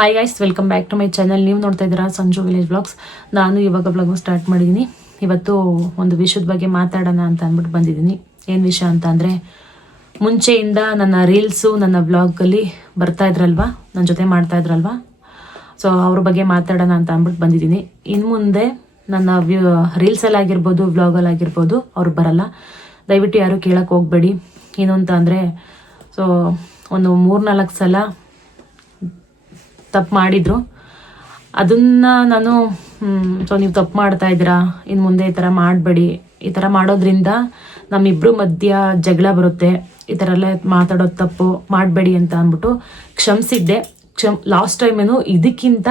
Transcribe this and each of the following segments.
Hi guys, welcome back to my channel. ನೀವು ನೋಡ್ತಾ ಇದ್ದೀರಾ ಸಂಜು ವಿಲೇಜ್ ಬ್ಲಾಗ್ಸ್. ನಾನು ಇವಾಗ ಬ್ಲಾಗ್ನ ಸ್ಟಾರ್ಟ್ ಮಾಡಿದ್ದೀನಿ. ಇವತ್ತು ಒಂದು ವಿಷಯದ ಬಗ್ಗೆ ಮಾತಾಡೋಣ ಅಂತ ಅಂದ್ಬಿಟ್ಟು ಬಂದಿದ್ದೀನಿ. ಏನು ವಿಷಯ ಅಂತ ಅಂದರೆ, ಮುಂಚೆಯಿಂದ ನನ್ನ ರೀಲ್ಸು ನನ್ನ ವ್ಲಾಗಲ್ಲಿ ಬರ್ತಾ ಇದ್ರಲ್ವಾ, ನನ್ನ ಜೊತೆ ಮಾಡ್ತಾ ಇದ್ರಲ್ವಾ, ಸೊ ಅವ್ರ ಬಗ್ಗೆ ಮಾತಾಡೋಣ ಅಂತ ಅಂದ್ಬಿಟ್ಟು ಬಂದಿದ್ದೀನಿ. ಇನ್ನು ಮುಂದೆ ನನ್ನ ರೀಲ್ಸಲ್ಲಾಗಿರ್ಬೋದು, ವ್ಲಾಗಲ್ಲಾಗಿರ್ಬೋದು ಅವ್ರು ಬರಲ್ಲ. ದಯವಿಟ್ಟು ಯಾರು ಕೇಳೋಕ್ಕೆ ಹೋಗಬೇಡಿ. ಏನು ಅಂತ ಅಂದರೆ, ಸೊ ಒಂದು 3-4 ಸಲ ತಪ್ಪು ಮಾಡಿದ್ರು. ಅದನ್ನು ನಾನು ಸೊ ನೀವು ತಪ್ಪು ಮಾಡ್ತಾ ಇದ್ದೀರಾ, ಇನ್ನು ಮುಂದೆ ಈ ಥರ ಮಾಡಬೇಡಿ, ಈ ಥರ ಮಾಡೋದ್ರಿಂದ ನಮ್ಮಿಬ್ಬರು ಮಧ್ಯ ಜಗಳ ಬರುತ್ತೆ, ಈ ಥರ ಎಲ್ಲ ಮಾತಾಡೋದು ತಪ್ಪು ಮಾಡಬೇಡಿ ಅಂತ ಅಂದ್ಬಿಟ್ಟು ಕ್ಷಮಿಸಿದ್ದೆ. ಲಾಸ್ಟ್ ಟೈಮೇನು ಇದಕ್ಕಿಂತ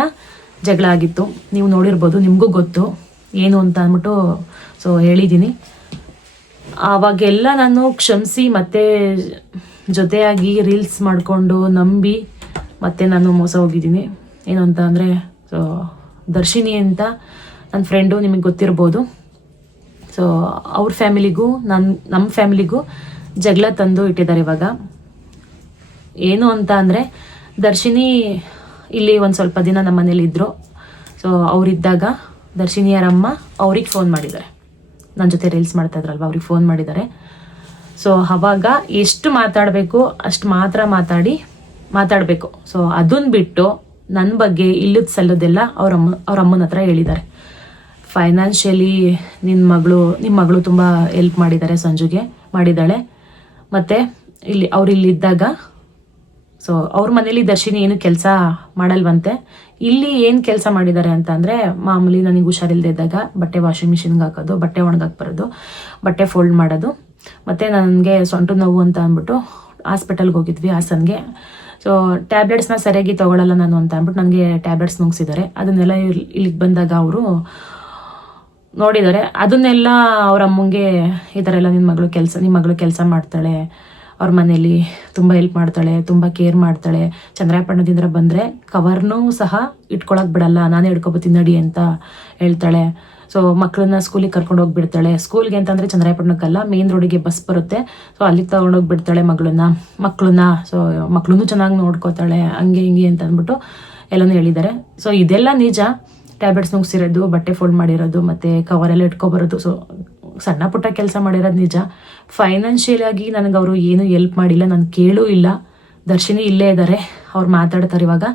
ಜಗಳ ಆಗಿತ್ತು, ನೀವು ನೋಡಿರ್ಬೋದು, ನಿಮಗೂ ಗೊತ್ತು ಏನು ಅಂತ ಅಂದ್ಬಿಟ್ಟು ಸೊ ಹೇಳಿದ್ದೀನಿ. ಆವಾಗೆಲ್ಲ ನಾನು ಕ್ಷಮಿಸಿ ಮತ್ತೆ ಜೊತೆಯಾಗಿ ರೀಲ್ಸ್ ಮಾಡಿಕೊಂಡು ನಂಬಿ ಮತ್ತೆ ನಾನು ಮೋಸ ಹೋಗಿದ್ದೀನಿ. ಏನು ಅಂತ ಅಂದರೆ, ಸೊ ದರ್ಶಿನಿ ಅಂತ ನನ್ನ ಫ್ರೆಂಡು, ನಿಮಗೆ ಗೊತ್ತಿರ್ಬೋದು. ಸೊ ಅವ್ರ ಫ್ಯಾಮಿಲಿಗೂ ನಮ್ಮ ಫ್ಯಾಮಿಲಿಗೂ ಜಗಳ ತಂದು ಇಟ್ಟಿದ್ದಾರೆ ಇವಾಗ. ಏನು ಅಂತ ಅಂದರೆ, ದರ್ಶಿನಿ ಇಲ್ಲಿ ಒಂದು ಸ್ವಲ್ಪ ದಿನ ನಮ್ಮ ಮನೇಲಿ ಇದ್ದರು. ಸೊ ಅವರಿದ್ದಾಗ ದರ್ಶಿನಿಯರಮ್ಮ ಅವ್ರಿಗೆ ಫೋನ್ ಮಾಡಿದ್ದಾರೆ, ನನ್ನ ಜೊತೆ ರೀಲ್ಸ್ ಮಾಡ್ತಾ ಇದ್ರಲ್ವ, ಅವ್ರಿಗೆ ಫೋನ್ ಮಾಡಿದ್ದಾರೆ. ಸೊ ಅವಾಗ ಎಷ್ಟು ಮಾತಾಡಬೇಕು ಅಷ್ಟು ಮಾತ್ರ ಮಾತಾಡಬೇಕು. ಸೊ ಅದನ್ನು ಬಿಟ್ಟು ನನ್ನ ಬಗ್ಗೆ ಇಲ್ಲದ ಸಲ್ಲದೆಲ್ಲ ಅವ್ರ ಅಮ್ಮನ ಹತ್ರ ಹೇಳಿದ್ದಾರೆ. ಫೈನಾನ್ಷಿಯಲಿ ನಿಮ್ಮ ಮಗಳು ತುಂಬ ಹೆಲ್ಪ್ ಮಾಡಿದ್ದಾರೆ, ಸಂಜುಗೆ ಮಾಡಿದ್ದಾಳೆ. ಮತ್ತು ಇಲ್ಲಿದ್ದಾಗ ಸೊ ಅವ್ರ ಮನೇಲಿ ದರ್ಶಿನಿ ಏನು ಕೆಲಸ ಮಾಡಲ್ವಂತೆ. ಇಲ್ಲಿ ಏನು ಕೆಲಸ ಮಾಡಿದ್ದಾರೆ ಅಂತ ಅಂದರೆ, ಮಾಮೂಲಿ ನನಗೆ ಹುಷಾರಿಲ್ಲದೆ ಇದ್ದಾಗ ಬಟ್ಟೆ ವಾಷಿಂಗ್ ಮಿಷಿನ್ಗೆ ಹಾಕೋದು, ಬಟ್ಟೆ ಒಣಗಕ್ಕೆ ಬರೋದು, ಬಟ್ಟೆ ಫೋಲ್ಡ್ ಮಾಡೋದು. ಮತ್ತು ನನಗೆ ಸೊಂಟು ನೋವು ಅಂತ ಅಂದ್ಬಿಟ್ಟು ಹಾಸ್ಪಿಟಲ್ಗೆ ಹೋಗಿದ್ವಿ, ಹಾಸನ್ಗೆ. ಸೊ ಟ್ಯಾಬ್ಲೆಟ್ಸ್ನ ಸರಿಯಾಗಿ ತೊಗೊಳ್ಳಲ್ಲ ನಾನು ಅಂತ ಅಂದ್ಬಿಟ್ಟು ನನಗೆ ಟ್ಯಾಬ್ಲೆಟ್ಸ್ ನುಂಗ್ಸಿದ್ದಾರೆ. ಅದನ್ನೆಲ್ಲ ಇಲ್ಲಿಗೆ ಬಂದಾಗ ಅವರು ನೋಡಿದ್ದಾರೆ. ಅದನ್ನೆಲ್ಲ ಅವ್ರ ಅಮ್ಮಂಗೆ ಈ ಥರ ಎಲ್ಲ ನಿಮ್ಮ ಮಗಳು ಕೆಲಸ ಮಾಡ್ತಾಳೆ, ಅವ್ರ ಮನೇಲಿ ತುಂಬ ಹೆಲ್ಪ್ ಮಾಡ್ತಾಳೆ, ತುಂಬ ಕೇರ್ ಮಾಡ್ತಾಳೆ, ಚಂದ್ರಾಯಪಟ್ಟಣದಿಂದ ಬಂದರೆ ಕವರ್ನೂ ಸಹ ಇಟ್ಕೊಳಕ್ಕೆ ಬಿಡಲ್ಲ, ನಾನೇ ಹಿಡ್ಕೊಬತ್ತೀನಿ ನಡಿ ಅಂತ ಹೇಳ್ತಾಳೆ. ಸೊ ಮಕ್ಕಳನ್ನ ಸ್ಕೂಲಿಗೆ ಕರ್ಕೊಂಡು ಹೋಗ್ಬಿಡ್ತಾಳೆ. ಸ್ಕೂಲ್ಗೆ ಅಂತಂದರೆ ಚಂದ್ರಾಯಪಟ್ಟಣಕ್ಕಲ್ಲ, ಮೇನ್ ರೋಡಿಗೆ ಬಸ್ ಬರುತ್ತೆ. ಸೊ ಅಲ್ಲಿಗೆ ತಗೊಂಡೋಗ್ಬಿಡ್ತಾಳೆ ಮಕ್ಕಳನ್ನ. ಸೊ ಮಕ್ಕಳನ್ನೂ ಚೆನ್ನಾಗಿ ನೋಡ್ಕೋತಾಳೆ, ಹಂಗೆ ಹಿಂಗೆ ಅಂತ ಅಂದ್ಬಿಟ್ಟು ಎಲ್ಲನೂ ಹೇಳಿದ್ದಾರೆ. ಸೊ ಇದೆಲ್ಲ ನಿಜ. ಟ್ಯಾಬ್ಲೆಟ್ಸ್ ನುಗ್ಸಿರೋದು, ಬಟ್ಟೆ ಫೋಲ್ಡ್ ಮಾಡಿರೋದು, ಮತ್ತು ಕವರೆಲ್ಲ ಇಟ್ಕೊಬರೋದು, ಸೊ ಸಣ್ಣ ಪುಟ್ಟ ಕೆಲಸ ಮಾಡಿರೋದು ನಿಜ. ಫೈನಾನ್ಷಿಯಲಾಗಿ ನನಗೆ ಅವರು ಏನೂ ಹೆಲ್ಪ್ ಮಾಡಿಲ್ಲ, ನಾನು ಕೇಳೂ ಇಲ್ಲ. ದರ್ಶಿನಿ ಇಲ್ಲೇ ಇದ್ದಾರೆ, ಅವ್ರು ಮಾತಾಡ್ತಾರೆ ಇವಾಗ.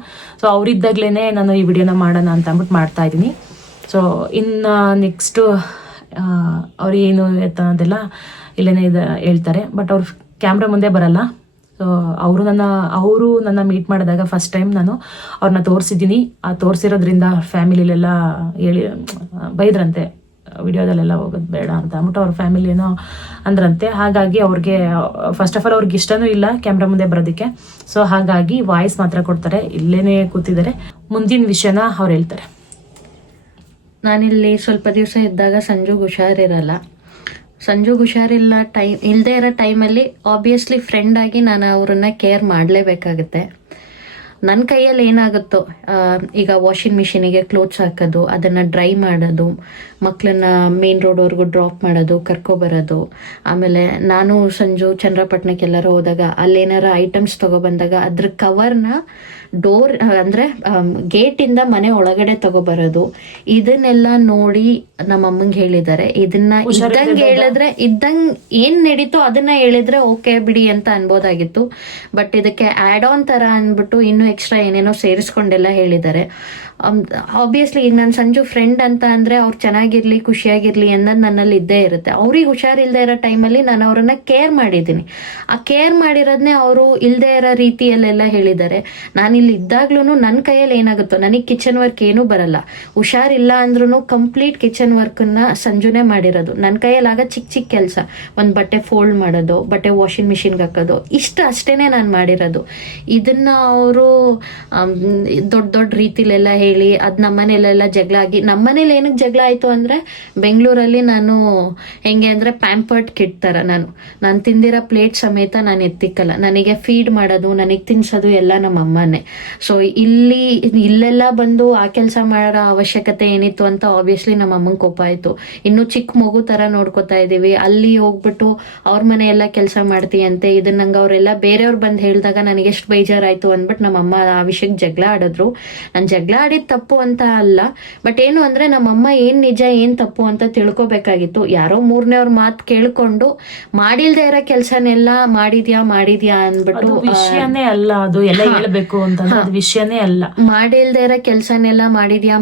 ಸೊ ಅವರಿದ್ದಾಗಲೇ ನಾನು ಈ ವಿಡಿಯೋನ ಮಾಡೋಣ ಅಂತ ಅಂದ್ಬಿಟ್ಟು ಮಾಡ್ತಾಯಿದ್ದೀನಿ. ಸೊ ಇನ್ನು ನೆಕ್ಸ್ಟು ಅವ್ರು ಏನು ಅದೆಲ್ಲ ಇಲ್ಲೇ ಹೇಳ್ತಾರೆ, ಬಟ್ ಅವ್ರು ಕ್ಯಾಮ್ರಾ ಮುಂದೆ ಬರಲ್ಲ. ಸೊ ಅವರು ನನ್ನ ಮೀಟ್ ಮಾಡಿದಾಗ ಫಸ್ಟ್ ಟೈಮ್ ನಾನು ಅವ್ರನ್ನ ತೋರಿಸಿದ್ದೀನಿ. ಆ ತೋರಿಸಿರೋದ್ರಿಂದ ಫ್ಯಾಮಿಲಿಲೆಲ್ಲ ಬೈದ್ರಂತೆ, ವಿಡಿಯೋದಲ್ಲೆಲ್ಲ ಹೋಗೋದು ಬೇಡ ಅಂತ ಅಂದ್ಬಿಟ್ಟು ಅವ್ರ ಫ್ಯಾಮಿಲಿ ಏನೋ ಅಂದ್ರಂತೆ. ಹಾಗಾಗಿ ಅವ್ರಿಗೆ ಫಸ್ಟ್ ಆಫ್ ಆಲ್ ಅವ್ರಿಗೆ ಇಷ್ಟನೂ ಇಲ್ಲ ಕ್ಯಾಮ್ರಾ ಮುಂದೆ ಬರೋದಕ್ಕೆ. ಸೊ ಹಾಗಾಗಿ ವಾಯ್ಸ್ ಮಾತ್ರ ಕೊಡ್ತಾರೆ, ಇಲ್ಲೇ ಕೂತಿದ್ದಾರೆ. ಮುಂದಿನ ವಿಷಯನ ಅವ್ರು ಹೇಳ್ತಾರೆ. ನಾನಿಲ್ಲಿ ಸ್ವಲ್ಪ ದಿವಸ ಇದ್ದಾಗ ಸಂಜುಗೆ ಹುಷಾರಿಲ್ಲ ಇಲ್ಲದೆ ಇರೋ ಟೈಮಲ್ಲಿ ಆಬ್ವಿಯಸ್ಲಿ ಫ್ರೆಂಡ್ ಆಗಿ ನಾನು ಅವ್ರನ್ನ ಕೇರ್ ಮಾಡಲೇಬೇಕಾಗುತ್ತೆ. ನನ್ನ ಕೈಯಲ್ಲಿ ಏನಾಗುತ್ತೋ, ಈಗ ವಾಷಿಂಗ್ ಮಿಷಿನಿಗೆ ಕ್ಲೋತ್ಸ್ ಹಾಕೋದು, ಅದನ್ನು ಡ್ರೈ ಮಾಡೋದು, ಮಕ್ಕಳನ್ನ ಮೇನ್ ರೋಡ್ವರೆಗೂ ಡ್ರಾಪ್ ಮಾಡೋದು, ಕರ್ಕೊಬರೋದು, ಆಮೇಲೆ ನಾನು ಸಂಜು ಚಂದ್ರಪಟ್ಟಣಕ್ಕೆಲ್ಲರೂ ಹೋದಾಗ ಅಲ್ಲೇನಾರ ಐಟಮ್ಸ್ ತೊಗೊಬಂದಾಗ ಅದ್ರ ಕವರ್ನ ಡೋರ್ ಅಂದರೆ ಗೇಟಿಂದ ಮನೆ ಒಳಗಡೆ ತಗೊಬರೋದು, ಇದನ್ನೆಲ್ಲ ನೋಡಿ ನಮ್ಮ ಅಮ್ಮಂಗೆ ಹೇಳಿದ್ದಾರೆ. ಇದನ್ನ ಇದ್ದಂಗೆ ಏನ್ ನಡೀತೋ ಅದನ್ನ ಹೇಳಿದ್ರೆ ಓಕೆ ಬಿಡಿ ಅಂತ ಅನ್ಬೋದಾಗಿತ್ತು. ಬಟ್ ಇದಕ್ಕೆ ಆಡ್ ಆನ್ ತರ ಅಂದ್ಬಿಟ್ಟು ಇನ್ನೂ ಎಕ್ಸ್ಟ್ರಾ ಏನೇನೋ ಸೇರಿಸ್ಕೊಂಡೆಲ್ಲ ಹೇಳಿದ್ದಾರೆ. ಆಬ್ವಿಯಸ್ಲಿ ಈಗ ನನ್ನ ಸಂಜು ಫ್ರೆಂಡ್ ಅಂತ ಅಂದ್ರೆ ಅವ್ರು ಚೆನ್ನಾಗಿರ್ಲಿ, ಖುಷಿಯಾಗಿರ್ಲಿ ಅನ್ನೋದು ನನ್ನಲ್ಲಿ ಇದ್ದೇ ಇರುತ್ತೆ. ಅವ್ರಿಗೆ ಹುಷಾರಿಲ್ದೇ ಇರೋ ಟೈಮಲ್ಲಿ ನಾನು ಅವ್ರನ್ನ ಕೇರ್ ಮಾಡಿದ್ದೀನಿ. ಆ ಕೇರ್ ಮಾಡಿರೋದನ್ನೇ ಅವರು ಇಲ್ದೇ ಇರೋ ರೀತಿಯಲ್ಲೆಲ್ಲ ಹೇಳಿದ್ದಾರೆ. ನಾನು ಇಲ್ಲಿ ಇದ್ದಾಗ್ಲೂ ನನ್ನ ಕೈಯಲ್ಲಿ ಏನಾಗುತ್ತೋ, ನನಗೆ ಕಿಚನ್ ವರ್ಕ್ ಏನೂ ಬರಲ್ಲ. ಹುಷಾರಿಲ್ಲ ಅಂದ್ರೂ ಕಂಪ್ಲೀಟ್ ಕಿಚನ್ ವರ್ಕನ್ನ ಸಂಜುನೇ ಮಾಡಿರೋದು. ನನ್ನ ಕೈಯಲ್ಲಿ ಆಗ ಚಿಕ್ಕ ಚಿಕ್ಕ ಕೆಲಸ, ಒಂದು ಬಟ್ಟೆ ಫೋಲ್ಡ್ ಮಾಡೋದು, ಬಟ್ಟೆ ವಾಷಿಂಗ್ ಮಿಷಿನ್ಗೆ ಹಾಕೋದು, ಅಷ್ಟೇನೆ ನಾನು ಮಾಡಿರೋದು. ಇದನ್ನ ಅವರು ದೊಡ್ಡ ದೊಡ್ಡ ರೀತಿಲೆಲ್ಲ ಹೇಳಿ ಅದ್ ನಮ್ಮನೇಲೆಲ್ಲ ಜಗಳ ಆಗಿ, ನಮ್ಮನೇಲಿ ಏನಕ್ಕೆ ಜಗಳ ಆಯ್ತು ಅಂದ್ರೆ, ಬೆಂಗಳೂರಲ್ಲಿ ನಾನು ಹೆಂಗೆ ಅಂದ್ರೆ ಪ್ಯಾಂಪರ್ಡ್ ಕಿಡ್ ತರ, ನಾನು ತಿಂದಿರೋ ಪ್ಲೇಟ್ ಸಮೇತ ನಾನು ಎತ್ತಿಕ್ಕಲ್ಲ. ನನಗೆ ಫೀಡ್ ಮಾಡೋದು, ನನಗೆ ತಿನ್ಸೋದು ಎಲ್ಲ ನಮ್ಮ ಅಮ್ಮನೇ. ಸೊ ಇಲ್ಲೆಲ್ಲ ಬಂದು ಆ ಕೆಲಸ ಮಾಡೋ ಅವಶ್ಯಕತೆ ಏನಿತ್ತು ಅಂತ ಆಬ್ವಿಯಸ್ಲಿ ನಮ್ಮ ಅಮ್ಮಂಗೆ ಕೋಪ ಆಯ್ತು. ಇನ್ನು ಚಿಕ್ಕ ಮಗು ತರ ನೋಡ್ಕೋತಾ ಇದೀವಿ, ಅಲ್ಲಿ ಹೋಗ್ಬಿಟ್ಟು ಅವ್ರ ಮನೆ ಎಲ್ಲ ಕೆಲಸ ಮಾಡ್ತೀಯಂತೆ, ಇದನ್ನಂಗ ಅವರೆಲ್ಲ ಬೇರೆಯವ್ರು ಬಂದು ಹೇಳಿದಾಗ ನನಗೆ ಎಷ್ಟು ಬೇಜಾರಾಯ್ತು ಅಂದ್ಬಿಟ್ಟು ನಮ್ಮ ನಮ್ಮಮ್ಮ ಆ ವಿಷಯಕ್ಕೆ ಜಗಳ ಆಡಿದ್ರು. ನಾನು ಜಗಳ ಆಡಿದ ತಪ್ಪು ಅಂತ ಅಲ್ಲ, ಬಟ್ ಏನು ಅಂದ್ರೆ ನಮ್ಮಮ್ಮ ಏನ್ ನಿಜ ಏನ್ ತಪ್ಪು ಅಂತ ತಿಳ್ಕೊಬೇಕಾಗಿತ್ತು. ಯಾರೋ ಮೂರನೇವ್ರ ಮಾತು ಕೇಳ್ಕೊಂಡು ಮಾಡಿಲ್ದೇ ಇರೋ ಕೆಲ್ಸನೆಲ್ಲ ಮಾಡಿದ್ಯಾ ಅಂದ್ಬಿಟ್ಟು ವಿಷಯನೇ ಅಲ್ಲ, ಅದು ಎಲ್ಲ ಹೇಳ್ಬೇಕು ಅಂತಂದ್ರೆ ಅದು ವಿಷಯನೇ ಅಲ್ಲ. ಮಾಡಿಲ್ದೇ ಇರೋ ಕೆಲ್ಸನೆಲ್ಲ ಮಾಡಿದ್ಯಾ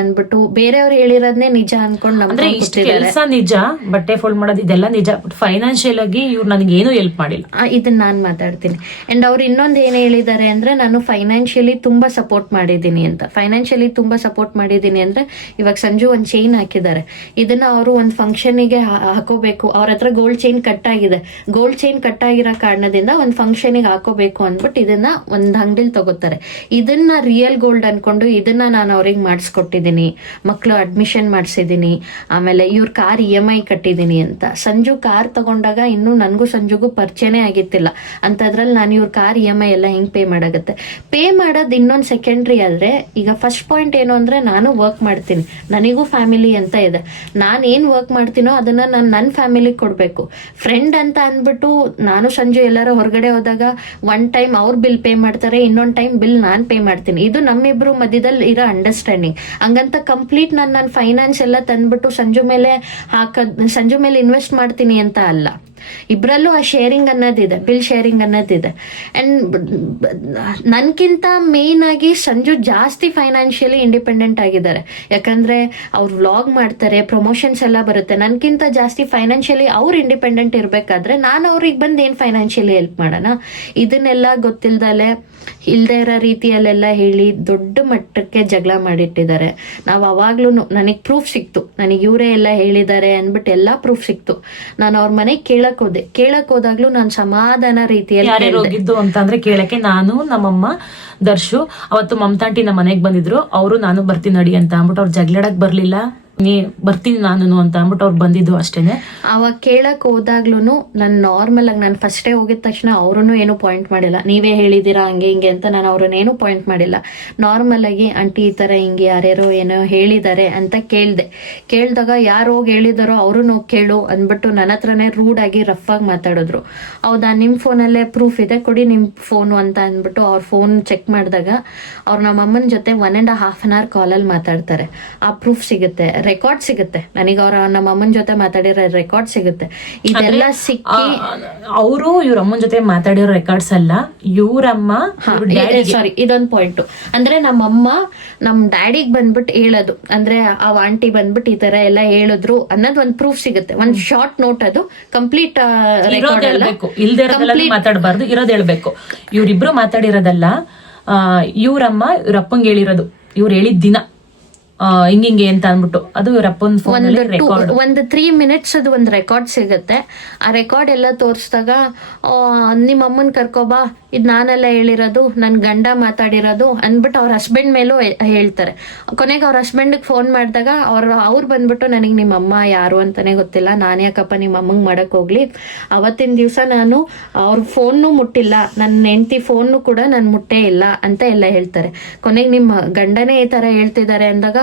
ಅಂದ್ಬಿಟ್ಟು ಬೇರೆಯವ್ರು ಹೇಳಿರೋದ್ನೇ ನಿಜ ಅನ್ಕೊಂಡು ಅಂದ್ರೆ ಇಷ್ಟು ಕೆಲಸ ನಿಜ, ಬಟ್ಟೆ ಫೋಲ್ಡ್ ಮಾಡೋದು ಇದೆಲ್ಲ ನಿಜ, ಬಟ್ ಫೈನಾನ್ಷಿಯಲ್ ಆಗಿ ಇವ್ರು ನನಗೆ ಏನು ಹೆಲ್ಪ್ ಮಾಡಿಲ್ಲ. ಇದನ್ನ ನಾನ್ ಮಾತಾಡ್ತೀನಿ. ಅಂಡ್ ಅವ್ರು ಇನ್ನೊಂದ್ ಏನ್ ಹೇಳಿದ್ದಾರೆ ಅಂದ್ರೆ ನಾನು ಫೈನಾನ್ಷಿಯಲಿ ತುಂಬಾ ಸಪೋರ್ಟ್ ಮಾಡಿದೀನಿ ಅಂತ. ಫೈನಾನ್ಷಿಯಲಿ ತುಂಬಾ ಸಪೋರ್ಟ್ ಮಾಡಿದೀನಿ ಅಂದ್ರೆ ಇವಾಗ ಸಂಜು ಒಂದ್ ಚೈನ್ ಹಾಕಿದ್ದಾರೆ, ಇದನ್ನ ಅವರು ಒಂದ್ ಫಂಕ್ಷನ್ ಗೆ ಹಾಕೋಬೇಕು, ಅವ್ರ ಹತ್ರ ಗೋಲ್ಡ್ ಚೈನ್ ಕಟ್ ಆಗಿದೆ, ಗೋಲ್ಡ್ ಚೈನ್ ಕಟ್ ಆಗಿರೋ ಕಾರಣದಿಂದ ಒಂದ್ ಫಂಕ್ಷನ್ ಗೆ ಹಾಕೋಬೇಕು ಅಂದ್ಬಿಟ್ಟು ಇದನ್ನ ಒಂದ್ ಅಂಗಡಿಲಿ ತಗೋತಾರೆ. ಇದನ್ನ ರಿಯಲ್ ಗೋಲ್ಡ್ ಅನ್ಕೊಂಡು ಇದನ್ನ ನಾನು ಅವ್ರಿಗೆ ಮಾಡಿಸ್ಕೊಟ್ಟಿದ್ದೀನಿ, ಮಕ್ಳು ಅಡ್ಮಿಷನ್ ಮಾಡಿಸಿದೀನಿ, ಆಮೇಲೆ ಇವ್ರ ಕಾರ್ EMI ಕಟ್ಟಿದೀನಿ ಅಂತ. ಸಂಜು ಕಾರ್ ತಗೊಂಡಾಗ ಇನ್ನು ನನ್ಗೂ ಸಂಜುಗೂ ಪರಿಚಯನೇ ಆಗಿತ್ತಿಲ್ಲ ಅಂತದ್ರಲ್ಲಿ ನಾನು ಇವ್ರ ಕಾರ್ EMI ಎಲ್ಲ ಹೆಂಗ್ ಪೇ ಮಾಡಾಗತ್ತೆ. ಪೇ ಮಾಡೋದು ಇನ್ನೊಂದ್ ಸೆಕೆಂಡ್ರಿ ಆದ್ರೆ, ಈಗ ಫಸ್ಟ್ ಪಾಯಿಂಟ್ ಏನು ಅಂದ್ರೆ ನಾನು ವರ್ಕ್ ಮಾಡ್ತೀನಿ, ನನಗೂ ಫ್ಯಾಮಿಲಿ ಅಂತ ಇದೆ. ನಾನು ಏನ್ ವರ್ಕ್ ಮಾಡ್ತೀನೋ ಅದನ್ನ ನಾನು ನನ್ನ ಫ್ಯಾಮಿಲಿಗೆ ಕೊಡ್ಬೇಕು. ಫ್ರೆಂಡ್ ಅಂತ ಅಂದ್ಬಿಟ್ಟು ನಾನು ಸಂಜು ಎಲ್ಲಾರು ಹೊರಗಡೆ ಹೋದಾಗ ಒನ್ ಟೈಮ್ ಅವ್ರ ಬಿಲ್ ಪೇ ಮಾಡ್ತಾರೆ, ಇನ್ನೊಂದ್ ಟೈಮ್ ಬಿಲ್ ನಾನ್ ಪೇ ಮಾಡ್ತೀನಿ. ಇದು ನಮ್ಮಿಬ್ರು ಮಧ್ಯದಲ್ಲಿ ಇರೋ ಅಂಡರ್ಸ್ಟ್ಯಾಂಡಿಂಗ್. ಹಂಗಂತ ಕಂಪ್ಲೀಟ್ ನನ್ನ ಫೈನಾನ್ಸ್ ಎಲ್ಲ ತಂದ್ಬಿಟ್ಟು ಸಂಜು ಮೇಲೆ ಸಂಜು ಮೇಲೆ ಇನ್ವೆಸ್ಟ್ ಮಾಡ್ತೀನಿ ಅಂತ ಅಲ್ಲ. ಇಬ್ರಲ್ಲೂ ಆ ಶೇರಿಂಗ್ ಅನ್ನೋದಿದೆ, ಬಿಲ್ ಶೇರಿಂಗ್ ಅನ್ನೋದಿದೆ. ಅಂಡ್ ನನ್ಕಿಂತ ಮೇನ್ ಆಗಿ ಸಂಜು ಜಾಸ್ತಿ ಫೈನಾನ್ಷಿಯಲಿ ಇಂಡಿಪೆಂಡೆಂಟ್ ಆಗಿದ್ದಾರೆ. ಯಾಕಂದ್ರೆ ಅವ್ರು ವ್ಲಾಗ್ ಮಾಡ್ತಾರೆ, ಪ್ರಮೋಷನ್ಸ್ ಎಲ್ಲ ಬರುತ್ತೆ. ನನ್ಕಿಂತ ಜಾಸ್ತಿ ಫೈನಾನ್ಷಿಯಲಿ ಅವ್ರು ಇಂಡಿಪೆಂಡೆಂಟ್ ಇರ್ಬೇಕಾದ್ರೆ ನಾನು ಅವ್ರಿಗೆ ಬಂದು ಏನ್ ಫೈನಾನ್ಷಿಯಲಿ ಹೆಲ್ಪ್ ಮಾಡೋಣ? ಇದನ್ನೆಲ್ಲ ಗೊತ್ತಿಲ್ದಲೆ ಇಲ್ದೇ ಇರೋ ರೀತಿಯಲ್ಲೆಲ್ಲ ಹೇಳಿ ದೊಡ್ಡ ಮಟ್ಟಕ್ಕೆ ಜಗಳ ಮಾಡಿಟ್ಟಿದ್ದಾರೆ. ನಾವು ಅವಾಗ್ಲೂ ನನಗ್ ಪ್ರೂಫ್ ಸಿಕ್ತು, ನನಗೆ ಇವರೇ ಎಲ್ಲ ಹೇಳಿದ್ದಾರೆ ಅಂದ್ಬಿಟ್ಟು ಎಲ್ಲಾ ಪ್ರೂಫ್ ಸಿಕ್ತು. ನಾನು ಅವ್ರ ಮನೆಗೆ ಕೇಳಕ್ ಹೋದಾಗ್ಲೂ ನಾನು ಸಮಾಧಾನ ರೀತಿಯಲ್ಲಿ ಹೋಗಿದ್ದು ಅಂತಂದ್ರೆ ಕೇಳಕ್ಕೆ ನಾನು ನಮ್ಮಮ್ಮ ದರ್ಶು ಅವತ್ತು ಮಮತಾಂಟಿ ನಮ್ಮ ಮನೆಗ್ ಬಂದಿದ್ರು. ಅವರು ನಾನು ಬರ್ತೀನಿ ನಡಿ ಅಂತ ಅಂದ್ಬಿಟ್ಟು ಅವ್ರು ಜಗಳಾಡಕ್ ಬರ್ಲಿಲ್ಲ, ನೀ ಬರ್ತೀನಿ ನಾನು ಅಂತ ಅಂದ್ಬಿಟ್ಟು ಅವ್ರು ಬಂದಿದ್ದು ಅಷ್ಟೇನೆ. ಅವಾಗ ಕೇಳಕ್ ಹೋದಾಗ್ಲೂ ನಾನು ನಾರ್ಮಲ್ ಆಗಿ ನಾನು ಫಸ್ಟೇ ಹೋಗಿದ ತಕ್ಷಣ ಅವ್ರನ್ನು ಏನು ಪಾಯಿಂಟ್ ಮಾಡಿಲ್ಲ, ನೀವೇ ಹೇಳಿದೀರಾ ಹಂಗೆ ಹಿಂಗೆ ಅಂತ ನಾನು ಅವ್ರನ್ನೇನು ಪಾಯಿಂಟ್ ಮಾಡಿಲ್ಲ. ನಾರ್ಮಲ್ ಆಗಿ ಆಂಟಿ ಈ ತರ ಹಿಂಗೆ ಯಾರ್ಯಾರೋ ಏನೋ ಹೇಳಿದ್ದಾರೆ ಅಂತ ಕೇಳ್ದಾಗ ಯಾರು ಹೋಗಿ ಹೇಳಿದಾರೋ ಅವ್ರು ಕೇಳು ಅಂದ್ಬಿಟ್ಟು ನನ್ನ ಹತ್ರನೇ ರೂಡ್ ಆಗಿ ರಫ್ ಆಗಿ ಮಾತಾಡಿದ್ರು. ಹೌದಾ ನಿಮ್ ಫೋನಲ್ಲೇ ಪ್ರೂಫ್ ಇದೆ ಕೊಡಿ ನಿಮ್ ಫೋನು ಅಂತ ಅಂದ್ಬಿಟ್ಟು ಅವ್ರ ಫೋನ್ ಚೆಕ್ ಮಾಡಿದಾಗ ಅವ್ರು ನಮ್ಮಮ್ಮನ ಜೊತೆ 1.5 hour ಕಾಲಲ್ಲಿ ಮಾತಾಡ್ತಾರೆ. ಆ ಪ್ರೂಫ್ ಸಿಗುತ್ತೆ, ರೆಕಾರ್ಡ್ ಸಿಗುತ್ತೆ ನನಗೆ. ಅವ್ರ ನಮ್ಮ ಅಮ್ಮನ ಜೊತೆ ಮಾತಾಡಿರೋ ರೆಕಾರ್ಡ್ ಸಿಗುತ್ತೆ. ಇದೆಲ್ಲ ಸಿಕ್ಕಿ ಅವರು ಇವ್ರ ಅಮ್ಮನ ಜೊತೆ ಮಾತಾಡಿರೋ ರೆಕಾರ್ಡ್ಸ್ ಅಲ್ಲ, ಇವ್ರಮ್ಮ ಸಾರಿ ಇದೊಂದು ಪಾಯಿಂಟ್ ಅಂದ್ರೆ ನಮ್ಮಮ್ಮ ನಮ್ ಡ್ಯಾಡಿಗ್ ಬಂದ್ಬಿಟ್ಟು ಹೇಳೋದು ಅಂದ್ರೆ ಆ ಆಂಟಿ ಬಂದ್ಬಿಟ್ಟು ಈ ತರ ಎಲ್ಲ ಹೇಳಿದ್ರು ಅನ್ನೋದು ಒಂದ್ ಪ್ರೂಫ್ ಸಿಗುತ್ತೆ. ಒಂದ್ ಶಾರ್ಟ್ ನೋಟ್, ಅದು ಕಂಪ್ಲೀಟ್ ಮಾತಾಡಬಾರ್ದು, ಇರೋದ್ ಹೇಳ್ಬೇಕು. ಇವ್ರಿಬ್ರು ಮಾತಾಡಿರೋದಲ್ಲ, ಇವ್ರಮ್ಮ ಇವ್ರಪ್ಪಂಗೆ ಹೇಳಿರೋದು, ಇವ್ರು ಹೇಳಿದ ದಿನ ಹಿಂಗಿಂಗೆ ಅಂತ ಅಂದ್ಬಿಟ್ಟು ಅದು ಇವ್ರಪ್ಪನ ಒಂದು 3 minutes ಅದು ಒಂದು ರೆಕಾರ್ಡ್ ಸಿಗುತ್ತೆ. ಆ ರೆಕಾರ್ಡ್ ಎಲ್ಲ ತೋರಿಸಿದಾಗ ನಿಮ್ಮ ಅಮ್ಮನ್ ಕರ್ಕೋಬಾ, ಇದ್ ನಾನೆಲ್ಲ ಹೇಳಿರೋದು, ನನ್ ಗಂಡ ಮಾತಾಡಿರೋದು ಅಂದ್ಬಿಟ್ಟು ಅವ್ರ ಹಸ್ಬೆಂಡ್ ಮೇಲೂ ಹೇಳ್ತಾರೆ. ಕೊನೆಗೆ ಅವ್ರ ಹಸ್ಬೆಂಡ್ಗೆ ಫೋನ್ ಮಾಡಿದಾಗ ಅವ್ರು ಬಂದ್ಬಿಟ್ಟು ನನಗೆ ನಿಮ್ಮ ಅಮ್ಮ ಯಾರು ಅಂತಾನೆ ಗೊತ್ತಿಲ್ಲ, ನಾನು ಯಾಕಪ್ಪ ನಿಮ್ಮ ಅಮ್ಮಂಗ್ ಮಾಡಕ್ ಹೋಗ್ಲಿ, ಅವತ್ತಿನ ದಿವ್ಸ ನಾನು ಅವ್ರ ಫೋನ್ನು ಮುಟ್ಟಿಲ್ಲ, ನನ್ನ ಹೆಂಡತಿ ಫೋನ್ನು ಕೂಡ ನಾನು ಮುಟ್ಟೇ ಇಲ್ಲ ಅಂತ ಎಲ್ಲ ಹೇಳ್ತಾರೆ. ಕೊನೆಗೆ ನಿಮ್ಮ ಗಂಡನೇ ಈ ತರ ಹೇಳ್ತಿದ್ದಾರೆ ಅಂದಾಗ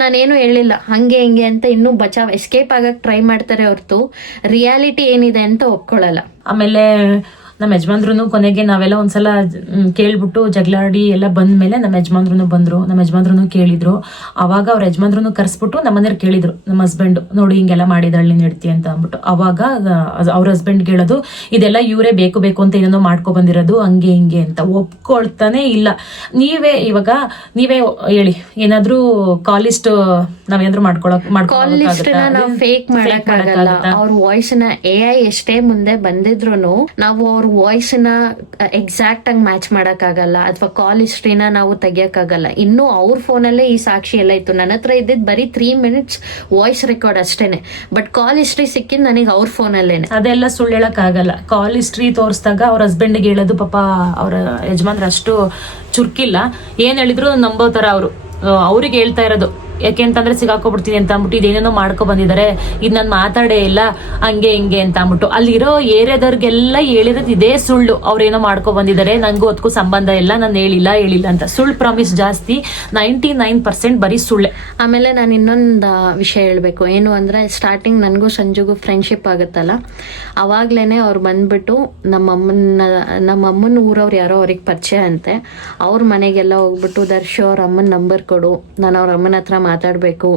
ನಾನೇನು ಹೇಳಿಲ್ಲ ಹಂಗೆ ಹಿಂಗೆ ಅಂತ ಇನ್ನೂ ಎಸ್ಕೇಪ್ ಆಗಕ್ ಟ್ರೈ ಮಾಡ್ತಾರೆ ಹೊರತು ರಿಯಾಲಿಟಿ ಏನಿದೆ ಅಂತ ಒಪ್ಕೊಳ್ಳಲ್ಲ. ಆಮೇಲೆ ನಮ್ಮ ಯಜಮಾನ್ರು ಕೊನೆಗೆ ನಾವೆಲ್ಲ ಒಂದ್ಸಲ ಕೇಳ್ಬಿಟ್ಟು ಜಗಳಾಡಿ ಎಲ್ಲ ಬಂದ್ಮೇಲೆ ನಮ್ಮ ಯಜಮಾನ್ರು ಬಂದ್ರು, ನಮ್ಮ ಯಜಮಾನ್ರು ಕೇಳಿದ್ರು. ಅವಾಗ ಅವ್ರ ಯಜಮಾನ್ರು ಕರ್ಸ್ಬಿಟ್ಟು ನಮ್ಮ ಮನೆಯವ್ರು ಕೇಳಿದ್ರು, ನಮ್ಮ ಹಸ್ಬೆಂಡ್ ನೋಡಿ ಹಿಂಗೆಲ್ಲ ಮಾಡಿದಾಳೆ ನೀನ್ ಇಡ್ತಿ ಅಂತ ಅಂದ್ಬಿಟ್ಟು. ಅವಾಗ ಅವ್ರ ಹಸ್ಬೆಂಡ್ ಹೇಳೋದು ಇದೆಲ್ಲ ಇವರೇ ಬೇಕು ಅಂತ ಏನೇನೋ ಮಾಡ್ಕೊ ಬಂದಿರೋದು ಹಂಗೆ ಹಿಂಗೆ ಅಂತ. ಒಪ್ಕೊಳ್ತಾನೆ ಇಲ್ಲ. ನೀವೇ ಹೇಳಿ ಏನಾದ್ರೂ ಕಾಲಿಸ್ಟ್ ನಾವೇನಾದ್ರೂ ನಾವು ಫೇಕ್ ಮಾಡಕ್ಕಾಗಲ್ಲ. ಅವ್ರ ವಾಯ್ಸ್ ನ AI ಎಷ್ಟೇ ಮುಂದೆ ಬಂದಿದ್ರು ನಾವು ಅವ್ರ ವಾಯ್ಸ್ ನ ಎಕ್ಸಾಕ್ಟ್ ಆಗಿ ಮ್ಯಾಚ್ ಮಾಡಕ್ ಆಗಲ್ಲ, ಅಥವಾ ಕಾಲ್ ಹಿಸ್ಟ್ರಿನ ನಾವು ತೆಗಿಯಕ್ಕಾಗಲ್ಲ. ಇನ್ನು ಅವ್ರ ಫೋನಲ್ಲೇ ಈ ಸಾಕ್ಷಿ ಎಲ್ಲ ಇತ್ತು. ನನ್ನ ಹತ್ರ ಇದ್ದಿದ್ ಬರೀ 3 minutes ವಾಯ್ಸ್ ರೆಕಾರ್ಡ್ ಅಷ್ಟೇನೆ, ಬಟ್ ಕಾಲ್ ಹಿಸ್ಟ್ರಿ ಸಿಕ್ಕಿದ್ ನನಗೆ ಅವ್ರ ಫೋನಲ್ಲೇನೆ. ಅದೆಲ್ಲ ಸುಳ್ಳು ಹೇಳಕ್ ಆಗಲ್ಲ. ಕಾಲ್ ಹಿಸ್ಟ್ರಿ ತೋರಿಸಿದಾಗ ಅವ್ರ ಹಸ್ಬೆಂಡ್ಗೆ ಹೇಳೋದು, ಪಾಪ ಅವ್ರ ಯಜಮಾನ್ರ ಅಷ್ಟು ಚುರ್ಕಿಲ್ಲ, ಏನ್ ಹೇಳಿದ್ರು ನಂಬೋ ತರ ಅವ್ರಿಗೆ ಹೇಳ್ತಾ ಇರೋದು ಯಾಕೆಂತಂದ್ರೆ ಸಿಗಾಕೊಬಿಡ್ತೀನಿ ಅಂತ ಅಂದ್ಬಿಟ್ಟು ಇದೇನೇನೋ ಮಾಡ್ಕೊ ಬಂದಿದ್ದಾರೆ, ಇದು ನಾನು ಮಾತಾಡೇ ಇಲ್ಲ, ಹಂಗೆ ಹಿಂಗೆ ಅಂತ ಅಂದ್ಬಿಟ್ಟು ಅಲ್ಲಿರೋ ಏರಿಯಾದವ್ರಿಗೆಲ್ಲ ಹೇಳಿರೋದು ಇದೇ ಸುಳ್ಳು. ಅವ್ರೇನೋ ಮಾಡ್ಕೊ ಬಂದಿದ್ದಾರೆ, ನಂಗೂ ಅದಕ್ಕೂ ಸಂಬಂಧ ಇಲ್ಲ, ನಾನು ಹೇಳಿಲ್ಲ ಅಂತ ಸುಳ್ಳು ಪ್ರಾಮಿಸ್ ಜಾಸ್ತಿ. 99% ಬರೀ ಸುಳ್ಳೆ. ಆಮೇಲೆ ನಾನು ಇನ್ನೊಂದು ವಿಷಯ ಹೇಳ್ಬೇಕು, ಏನು ಅಂದ್ರೆ ಸ್ಟಾರ್ಟಿಂಗ್ ನನಗೂ ಸಂಜುಗೂ ಫ್ರೆಂಡ್ಶಿಪ್ ಆಗುತ್ತಲ್ಲ, ಅವಾಗ್ಲೇನೆ ಅವ್ರು ಬಂದ್ಬಿಟ್ಟು ನಮ್ಮಮ್ಮನ ಊರವ್ರು ಯಾರೋ ಅವ್ರಿಗೆ ಪರಿಚಯ ಅಂತೆ. ಅವ್ರ ಮನೆಗೆಲ್ಲ ಹೋಗ್ಬಿಟ್ಟು ದರ್ಶು ಅವ್ರ ಅಮ್ಮನ ನಂಬರ್ ಕೊಡು, ನಾನು ಅವ್ರ ಅಮ್ಮನ ಹತ್ರ ಮಾತಾಡಬೇಕು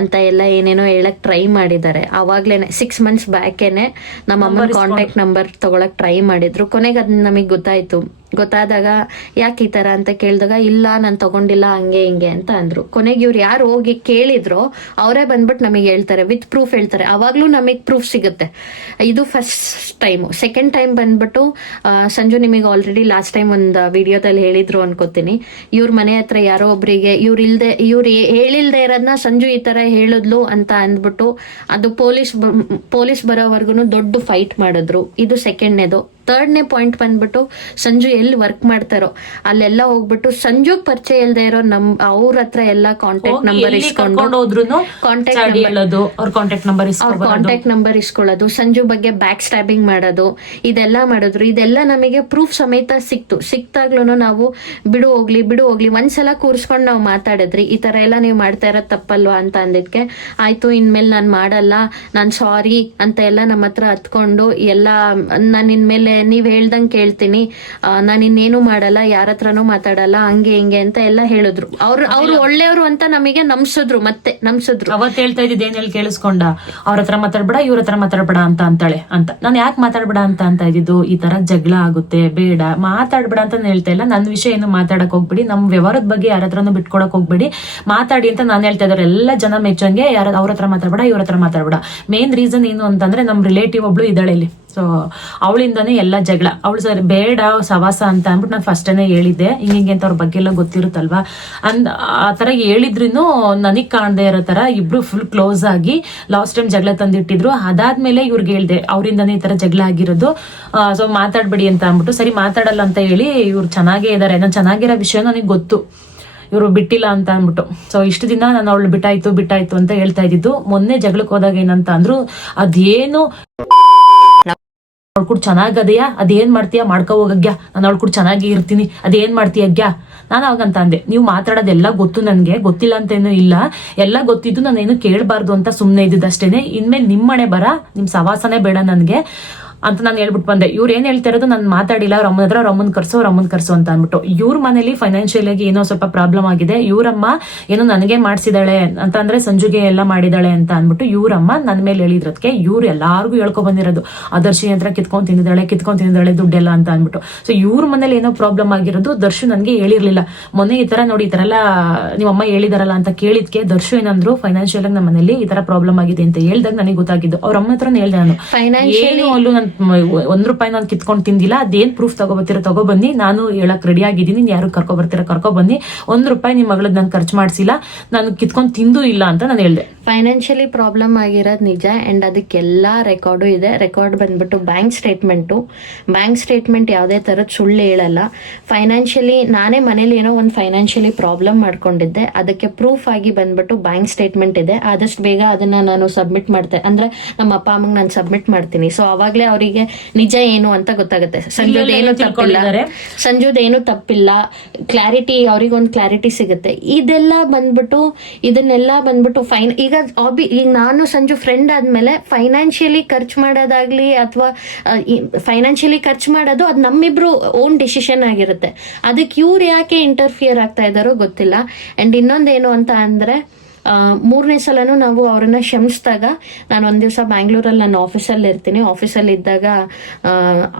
ಅಂತ ಎಲ್ಲ ಏನೇನೋ ಹೇಳಕ್ ಟ್ರೈ ಮಾಡಿದ್ದಾರೆ. ಅವಾಗ್ಲೇನೆ 6 months ಬ್ಯಾಕೇನೆ ನಮ್ಮ ಅಮ್ಮನ ಕಾಂಟ್ಯಾಕ್ಟ್ ನಂಬರ್ ತಗೊಳಕ್ ಟ್ರೈ ಮಾಡಿದ್ರು. ಕೊನೆಗೆ ಅದ್ ನಮಗೆ ಗೊತ್ತಾದಾಗ ಯಾಕೆ ಈ ತರ ಅಂತ ಕೇಳಿದಾಗ ಇಲ್ಲ ನಾನು ತಗೊಂಡಿಲ್ಲ ಹಂಗೆ ಹಿಂಗೆ ಅಂತ ಅಂದ್ರು. ಕೊನೆಗೆ ಇವ್ರು ಯಾರು ಹೋಗಿ ಕೇಳಿದ್ರು ಅವರೇ ಬಂದ್ಬಿಟ್ಟು ನಮಗೆ ಹೇಳ್ತಾರೆ, ವಿತ್ ಪ್ರೂಫ್ ಹೇಳ್ತಾರೆ. ಅವಾಗ್ಲೂ ನಮಗೆ ಪ್ರೂಫ್ ಸಿಗುತ್ತೆ. ಇದು ಫಸ್ಟ್ ಟೈಮು. ಸೆಕೆಂಡ್ ಟೈಮ್ ಬಂದ್ಬಿಟ್ಟು ಸಂಜು ನಿಮಗೆ ಆಲ್ರೆಡಿ ಲಾಸ್ಟ್ ಟೈಮ್ ಒಂದು ವಿಡಿಯೋದಲ್ಲಿ ಹೇಳಿದ್ರು ಅನ್ಕೋತೀನಿ, ಇವ್ರ ಮನೆ ಹತ್ರ ಯಾರೋ ಒಬ್ರಿಗೆ ಇವ್ರು ಹೇಳಿಲ್ದೆ ಇರೋದನ್ನ ಸಂಜು ಈ ತರ ಹೇಳಿದ್ಲು ಅಂತ ಅಂದ್ಬಿಟ್ಟು ಅದು ಪೊಲೀಸ್ ಬರೋವರೆಗೂ ದೊಡ್ಡ ಫೈಟ್ ಮಾಡಿದ್ರು. ಇದು ಸೆಕೆಂಡ್ನೇದು. ಥರ್ಡ್ನೇ ಪಾಯಿಂಟ್ ಬಂದ್ಬಿಟ್ಟು ಸಂಜು ಎಲ್ಲಿ ವರ್ಕ್ ಮಾಡ್ತಾರೋ ಅಲ್ಲೆಲ್ಲ ಹೋಗ್ಬಿಟ್ಟು ಸಂಜುಗ್ ಪರಿಚಯ ಇಲ್ದೇ ಇರೋ ಅವ್ರ ಹತ್ರ ಎಲ್ಲ ಕಾಂಟ್ಯಾಕ್ಟ್ ನಂಬರ್ ಕಾಂಟ್ಯಾಕ್ಟ್ ನಂಬರ್ ಇಸ್ಕೊಳ್ಳೋದು, ಸಂಜು ಬಗ್ಗೆ ಬ್ಯಾಕ್ ಸ್ಟ್ಯಾಬಿಂಗ್ ಮಾಡೋದು, ಇದೆಲ್ಲ ಮಾಡಿದ್ರು. ಇದೆಲ್ಲ ನಮಗೆ ಪ್ರೂಫ್ ಸಮೇತ ಸಿಕ್ತಾಗ್ಲೂ ನಾವು ಬಿಡು ಹೋಗ್ಲಿ ಒಂದ್ಸಲ ಕೂರ್ಸ್ಕೊಂಡು ನಾವು ಮಾತಾಡಿದ್ರಿ, ಈ ತರ ಎಲ್ಲ ನೀವು ಮಾಡ್ತಾ ಇರೋದು ತಪ್ಪಲ್ವಾ ಅಂತ ಅಂದಿದ್ಕೆ ಆಯ್ತು ಇನ್ಮೇಲೆ ನಾನು ಮಾಡಲ್ಲ, ನಾನು ಸಾರಿ ಅಂತ ಎಲ್ಲ ನಮ್ಮ ಹತ್ರ ಹತ್ಕೊಂಡು ಎಲ್ಲ ನಾನು ಇನ್ಮೇಲೆ ನೀವ್ ಹೇಳ್ದಂಗೆ ಕೇಳ್ತೀನಿ, ನಾನು ಇನ್ನೇನು ಮಾಡಲ್ಲ, ಯಾರ ಹತ್ರನೂ ಮಾತಾಡಲ್ಲ, ಹಂಗೆ ಹಿಂಗೆ ಅಂತ ಎಲ್ಲ ಹೇಳಿದ್ರು. ಅವ್ರು ಒಳ್ಳೆಯವರು ಅಂತ ನಮಗೆ ನಮ್ಸಿದ್ರು. ಅವತ್ ಹೇಳ್ತಾ ಇದ್ದಿದ್ದು ಏನ್ ಹೇಳಿ ಕೇಳಿಸ್ಕೊಂಡ, ಅವ್ರ ಹತ್ರ ಮಾತಾಡ್ಬೇಡ ಇವ್ರ ಹತ್ರ ಮಾತಾಡ್ಬೇಡ ಅಂತಾಳೆ ಅಂತ. ನಾನು ಯಾಕೆ ಮಾತಾಡ್ಬೇಡ ಅಂತ ಇದ್ದಿದ್ದು, ಈ ತರ ಜಗಳ ಆಗುತ್ತೆ, ಬೇಡ ಮಾತಾಡ್ಬೇಡ ಅಂತ ಹೇಳ್ತಾ ಇಲ್ಲ. ನನ್ನ ವಿಷಯ ಏನು ಮಾತಾಡಕ್ ಹೋಗ್ಬೇಡಿ, ನಮ್ ವ್ಯವಹಾರದ ಬಗ್ಗೆ ಯಾರ ಹತ್ರನೂ ಬಿಟ್ಕೊಡಕ್ ಹೋಗ್ಬೇಡಿ, ಮಾತಾಡಿ ಅಂತ ನಾನು ಹೇಳ್ತಾ ಇದ್ದಾರೆ. ಎಲ್ಲ ಜನ ಮೆಚ್ಚಂಗೆ ಅವ್ರ ಹತ್ರ ಮಾತಾಡ್ಬೇಡ ಇವ್ರ ಹತ್ರ ಮಾತಾಡ್ಬೇಡ. ಮೇನ್ ರೀಸನ್ ಏನು ಅಂತಂದ್ರೆ ನಮ್ ರಿಲೇಟಿವ್ ಒಬ್ಳು ಇದ್ದಾಳೆ ಇಲ್ಲಿ, ಸೊ ಅವಳಿಂದಾನೇ ಎಲ್ಲ ಜಗಳ. ಅವಳು ಸರಿ ಬೇಡ ಸವಾಸ ಅಂತ ಅಂದ್ಬಿಟ್ಟು ನಾನು ಫಸ್ಟೇನೆ ಹೇಳಿದ್ದೆ, ಹಿಂಗೆ ಅಂತ ಅವ್ರ ಬಗ್ಗೆ ಎಲ್ಲ ಗೊತ್ತಿರುತ್ತಲ್ವಾ. ಆ ತರ ಹೇಳಿದ್ರು ನನಗ್ ಕಾಣದೇ ಇರೋ ತರ ಇಬ್ರು ಫುಲ್ ಕ್ಲೋಸ್ ಆಗಿ ಲಾಸ್ಟ್ ಟೈಮ್ ಜಗಳ ತಂದಿಟ್ಟಿದ್ರು. ಅದಾದ್ಮೇಲೆ ಇವ್ರಿಗೆ ಹೇಳ್ದೆ ಅವರಿಂದಾನೇ ಈ ತರ ಜಗಳ ಆಗಿರೋದು, ಸೊ ಮಾತಾಡ್ಬೇಡಿ ಅಂತ ಅಂದ್ಬಿಟ್ಟು. ಸರಿ ಮಾತಾಡಲ್ಲ ಅಂತ ಹೇಳಿ ಇವ್ರು ಚೆನ್ನಾಗೇ ಇದಾರೆ, ನಾನು ಚೆನ್ನಾಗಿರೋ ವಿಷಯ ನನಗೆ ಗೊತ್ತು, ಇವ್ರು ಬಿಟ್ಟಿಲ್ಲ ಅಂತ ಅಂದ್ಬಿಟ್ಟು. ಸೊ ಇಷ್ಟು ದಿನ ನಾನು ಅವಳು ಬಿಟ್ಟಾಯ್ತು ಅಂತ ಹೇಳ್ತಾ ಇದ್ದಿದ್ದು. ಮೊನ್ನೆ ಜಗಳಕ್ಕೆ ಹೋದಾಗ ಏನಂತ ಅಂದ್ರು, ಅದೇನು ಅವಳು ಕೂಡ ಚೆನ್ನಾಗದೆಯಾ, ಅದೇನ್ ಮಾಡ್ತೀಯಾ ಮಾಡ್ಕೊ ಹೋಗಗ್ಯಾ, ನಾನು ಅವಳು ಕೂಡ ಚೆನ್ನಾಗಿ ಇರ್ತೀನಿ, ಅದೇನ್ ಮಾಡ್ತೀಯಗ್ಯಾ. ನಾನು ಅವಾಗಂತ ಅಂದೆ, ನೀವು ಮಾತಾಡೋದೆಲ್ಲ ಗೊತ್ತು, ನನ್ಗೆ ಗೊತ್ತಿಲ್ಲ ಅಂತ ಏನೂ ಇಲ್ಲ, ಎಲ್ಲ ಗೊತ್ತಿದ್ದು ನಾನೇನು ಕೇಳಬಾರ್ದು ಅಂತ ಸುಮ್ಮನೆ ಇದ್ದಿದ್ದಷ್ಟೇನೆ. ಇನ್ಮೇಲೆ ನಿಮ್ಮನೆ ಬರ, ನಿಮ್ ಸವಾಸನೆ ಬೇಡ ನನ್ಗೆ ಅಂತ ನಾನು ಹೇಳ್ಬಿಟ್ಟು ಬಂದೆ. ಇವ್ರು ಏನ್ ಹೇಳ್ತಾ ಇರೋದು, ನಾನು ಮಾತಾಡಿಲ್ಲ, ಅವ್ರ ಅಮ್ಮನ ಹತ್ರ ಅವ್ರ ಅಮ್ಮನ್ ಕರ್ಸೋ ಅಂತ ಅಂದ್ಬಿಟ್ಟು. ಇವ್ರ ಮನೇಲಿ ಫೈನಾನ್ಷಿಯಲ್ ಆಗಿ ಏನೋ ಸ್ವಲ್ಪ ಪ್ರಾಬ್ಲಮ್ ಆಗಿದೆ, ಇವ್ರಮ್ಮ ಏನೋ ನನಗೆ ಮಾಡ್ಸಿದಾಳೆ ಅಂತ ಅಂದ್ರೆ ಸಂಜುಗೆ ಎಲ್ಲ ಮಾಡಿದಾಳೆ ಅಂತ ಅಂದ್ಬಿಟ್ಟು ಇವ್ರಮ್ಮ ನನ್ನ ಮೇಲೆ ಹೇಳಿದ್ರದಕ್ಕೆ ಇವ್ರು ಎಲ್ಲಾರ್ಗು ಹೇಳ್ಕೊ ಬಂದಿರೋದು, ದರ್ಶಿ ಹತ್ರ ಕಿತ್ಕೊಂಡ್ ತಿಂದಿದ್ದಾಳೆ ದುಡ್ಡೆಲ್ಲ ಅಂತ ಅಂದ್ಬಿಟ್ಟು. ಸೊ ಇವ್ರ ಮನೇಲಿ ಏನೋ ಪ್ರಾಬ್ಲಮ್ ಆಗಿರೋದು ದರ್ಶು ನನ್ಗೆ ಹೇಳಿರ್ಲಿಲ್ಲ. ಮೊನ್ನೆ ಈ ತರ ನೋಡಿ ಈ ತರ ಎಲ್ಲ ನಿಮ್ಮಮ್ಮ ಹೇಳಿದಾರಲ್ಲ ಅಂತ ಕೇಳಿದ್ಕೆ ದರ್ಶು ಏನಂದ್ರು, ಫೈನಾನ್ಷಿಯಲ್ ಆಗಿ ನಮ್ಮ ಮನೇಲಿ ಈ ತರ ಪ್ರಾಬ್ಲಮ್ ಆಗಿದೆ ಅಂತ ಹೇಳ್ದಾಗ ನನಗೆ ಗೊತ್ತಾಗಿದ್ದು. ಅವ್ರ ಅಮ್ಮ ಹತ್ರನೇ ಹೇಳ್ದೆ ನಾನು, ಏನು ಅಲ್ಲೂ ನನ್ ₹1 ನಾನು ಕಿತ್ಕೊಂಡು ತಿಂದಿಲ್ಲ, ಅದೇನ್ ಪ್ರೂಫ್ ತಗೊಬನ್ನಿ, ನಾನು ಹೇಳಕ್ ರೆಡಿ ಆಗಿದ್ದೀನಿ, ಯಾರು ಕರ್ಕೊಬನ್ನಿ, ₹1 ನಿಮ್ ಮಗಳದ್ ನಾನು ಖರ್ಚು ಮಾಡ್ಸಿಲ್ಲ, ನಾನು ಕಿತ್ಕೊಂಡು ತಿಂದು ಇಲ್ಲ ಅಂತ ನಾನು ಹೇಳ್ದೆ. ಫೈನಾನ್ಷಿಯಲಿ ಪ್ರಾಬ್ಲಮ್ ಆಗಿರೋದು ನಿಜ, ಅಂಡ್ ಅದಕ್ಕೆಲ್ಲಾ ರೆಕಾರ್ಡು ಇದೆ. ರೆಕಾರ್ಡ್ ಬಂದ್ಬಿಟ್ಟು ಬ್ಯಾಂಕ್ ಸ್ಟೇಟ್ಮೆಂಟ್ ಯಾವುದೇ ತರದ್ ಸುಳ್ಳು ಹೇಳಲ್ಲ. ಫೈನಾನ್ಷಿಯಲಿ ನಾನೇ ಮನೇಲಿ ಏನೋ ಒಂದು ಫೈನಾನ್ಷಿಯಲಿ ಪ್ರಾಬ್ಲಮ್ ಮಾಡ್ಕೊಂಡಿದ್ದೆ, ಅದಕ್ಕೆ ಪ್ರೂಫ್ ಆಗಿ ಬಂದ್ಬಿಟ್ಟು ಬ್ಯಾಂಕ್ ಸ್ಟೇಟ್ಮೆಂಟ್ ಇದೆ. ಆದಷ್ಟು ಬೇಗ ಅದನ್ನ ನಾನು ಸಬ್ಮಿಟ್ ಮಾಡ್ತೇನೆ, ಅಂದ್ರೆ ನಮ್ಮ ಅಪ್ಪ ಅಮ್ಮಗೆ ನಾನು ಸಬ್ಮಿಟ್ ಮಾಡ್ತೀನಿ. ಸೊ ಅವಾಗ್ಲೇ ಅವರಿಗೆ ನಿಜ ಏನು ಅಂತ ಗೊತ್ತಾಗುತ್ತೆ. ಸಂಜುದೇನು ತಪ್ಪಿಲ್ಲ, ಕ್ಲಾರಿಟಿ, ಅವ್ರಿಗೊಂದು ಕ್ಲಾರಿಟಿ ಸಿಗುತ್ತೆ. ಇದನ್ನೆಲ್ಲ ಬಂದ್ಬಿಟ್ಟು ಈಗ ನಾನು ಸಂಜು ಫ್ರೆಂಡ್ ಆದ್ಮೇಲೆ ಫೈನಾನ್ಷಿಯಲಿ ಖರ್ಚು ಮಾಡೋದಾಗ್ಲಿ ಅಥವಾ ಫೈನಾನ್ಷಿಯಲಿ ಖರ್ಚು ಮಾಡೋದು ಅದು ನಮ್ಮಿಬ್ರು ಓನ್ ಡಿಸಿಷನ್ ಆಗಿರುತ್ತೆ. ಅದಕ್ಕೆ ಇವ್ರು ಯಾಕೆ ಇಂಟರ್ಫಿಯರ್ ಆಗ್ತಾ ಇದ್ದಾರೋ ಗೊತ್ತಿಲ್ಲ. ಅಂಡ್ ಇನ್ನೊಂದೇನು ಅಂತ ಅಂದ್ರೆ, 3ನೇ ಸಲನೂ ನಾವು ಅವ್ರನ್ನ ಕ್ಷಮಿಸಿದಾಗ, ನಾನು ಒಂದ್ ದಿವಸ ಬ್ಯಾಂಗ್ಳೂರಲ್ಲಿ ನಾನು ಆಫೀಸಲ್ಲಿ ಇರ್ತೀನಿ, ಆಫೀಸಲ್ಲಿ ಇದ್ದಾಗ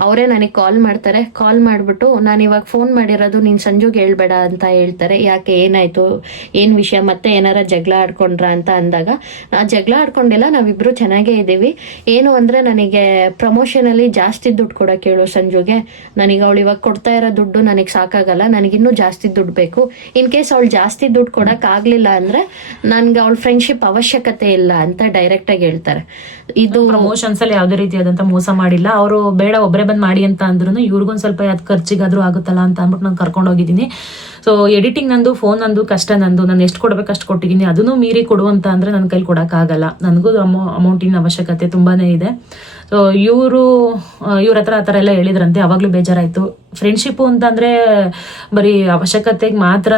ಅವರೇ ನನಗೆ ಕಾಲ್ ಮಾಡ್ಬಿಟ್ಟು, ನಾನು ಇವಾಗ ಫೋನ್ ಮಾಡಿರೋದು ನೀನ್ ಸಂಜುಗೆ ಹೇಳ್ಬೇಡ ಅಂತ ಹೇಳ್ತಾರೆ. ಯಾಕೆ, ಏನಾಯ್ತು, ಏನ್ ವಿಷಯ, ಮತ್ತೆ ಏನಾರ ಜಗಳ ಆಡ್ಕೊಂಡ್ರ ಅಂತ ಅಂದಾಗ, ನಾ ಜಗಳ ಆಡ್ಕೊಂಡಿಲ್ಲ, ನಾವಿಬ್ರು ಚೆನ್ನಾಗೇ ಇದ್ದೀವಿ. ಏನು ಅಂದ್ರೆ ನನಗೆ ಪ್ರಮೋಷನ್ ಅಲ್ಲಿ ಜಾಸ್ತಿ ದುಡ್ಡು ಕೊಡಕ್ಕೆ ಹೇಳು ಸಂಜುಗೆ, ನನಗೆ ಅವಳು ಇವಾಗ ಕೊಡ್ತಾ ಇರೋ ದುಡ್ಡು ನನಗೆ ಸಾಕಾಗಲ್ಲ, ನನಗಿನ್ನೂ ಜಾಸ್ತಿ ದುಡ್ಡು ಬೇಕು. ಇನ್ ಕೇಸ್ ಅವಳು ಜಾಸ್ತಿ ದುಡ್ಡು ಕೊಡಕ್ ಆಗ್ಲಿಲ್ಲ ಅಂದ್ರೆ ನನ್ಗೆ ಅವಳ ಫ್ರೆಂಡ್ಶಿಪ್ ಅವಶ್ಯಕತೆ ಇಲ್ಲ ಅಂತ ಡೈರೆಕ್ಟ್ ಆಗಿ ಹೇಳ್ತಾರೆ. ಇದು ಪ್ರಮೋಷನ್ಸ್ ಅಲ್ಲಿ ಯಾವ್ದೇ ರೀತಿಯಾದಂತ ಮೋಸ ಮಾಡಿಲ್ಲ. ಅವರು ಬೇಡ ಒಬ್ಬರೇ ಬಂದ್ ಮಾಡಿ ಅಂತ ಅಂದ್ರು ಇವ್ರಿಗೊಂದ್ ಸ್ವಲ್ಪ ಯಾವ್ದು ಖರ್ಚಿಗಾದ್ರೂ ಆಗುತ್ತಲ್ಲ ಅಂತ ಅಂದ್ಬಿಟ್ಟು ನಾನು ಕರ್ಕೊಂಡು ಹೋಗಿದ್ದೀನಿ. ಸೊ ಎಡಿಟಿಂಗ್ ನಂದು, ಫೋನ್ ನಂದು, ಕಷ್ಟ ನಂದು. ನಾನು ಎಷ್ಟು ಕೊಡ್ಬೇಕು ಅಷ್ಟು ಕೊಟ್ಟಿದ್ದೀನಿ. ಅದನ್ನು ಮೀರಿ ಕೊಡುವಂತ ಅಂದ್ರೆ ನನ್ನ ಕೈಲಿ ಕೊಡಕ್ಕಾಗಲ್ಲ. ನನಗೂ ಅಮೌಂಟಿನ ಅವಶ್ಯಕತೆ ತುಂಬಾನೇ ಇದೆ. ಸೊ ಇವ್ರ ಹತ್ರ ಆ ಥರ ಎಲ್ಲ ಹೇಳಿದ್ರಂತೆ. ಅವಾಗ್ಲೂ ಬೇಜಾರಾಯ್ತು. ಫ್ರೆಂಡ್ಶಿಪ್ಪು ಅಂತಂದ್ರೆ ಬರೀ ಅವಶ್ಯಕತೆಗೆ ಮಾತ್ರ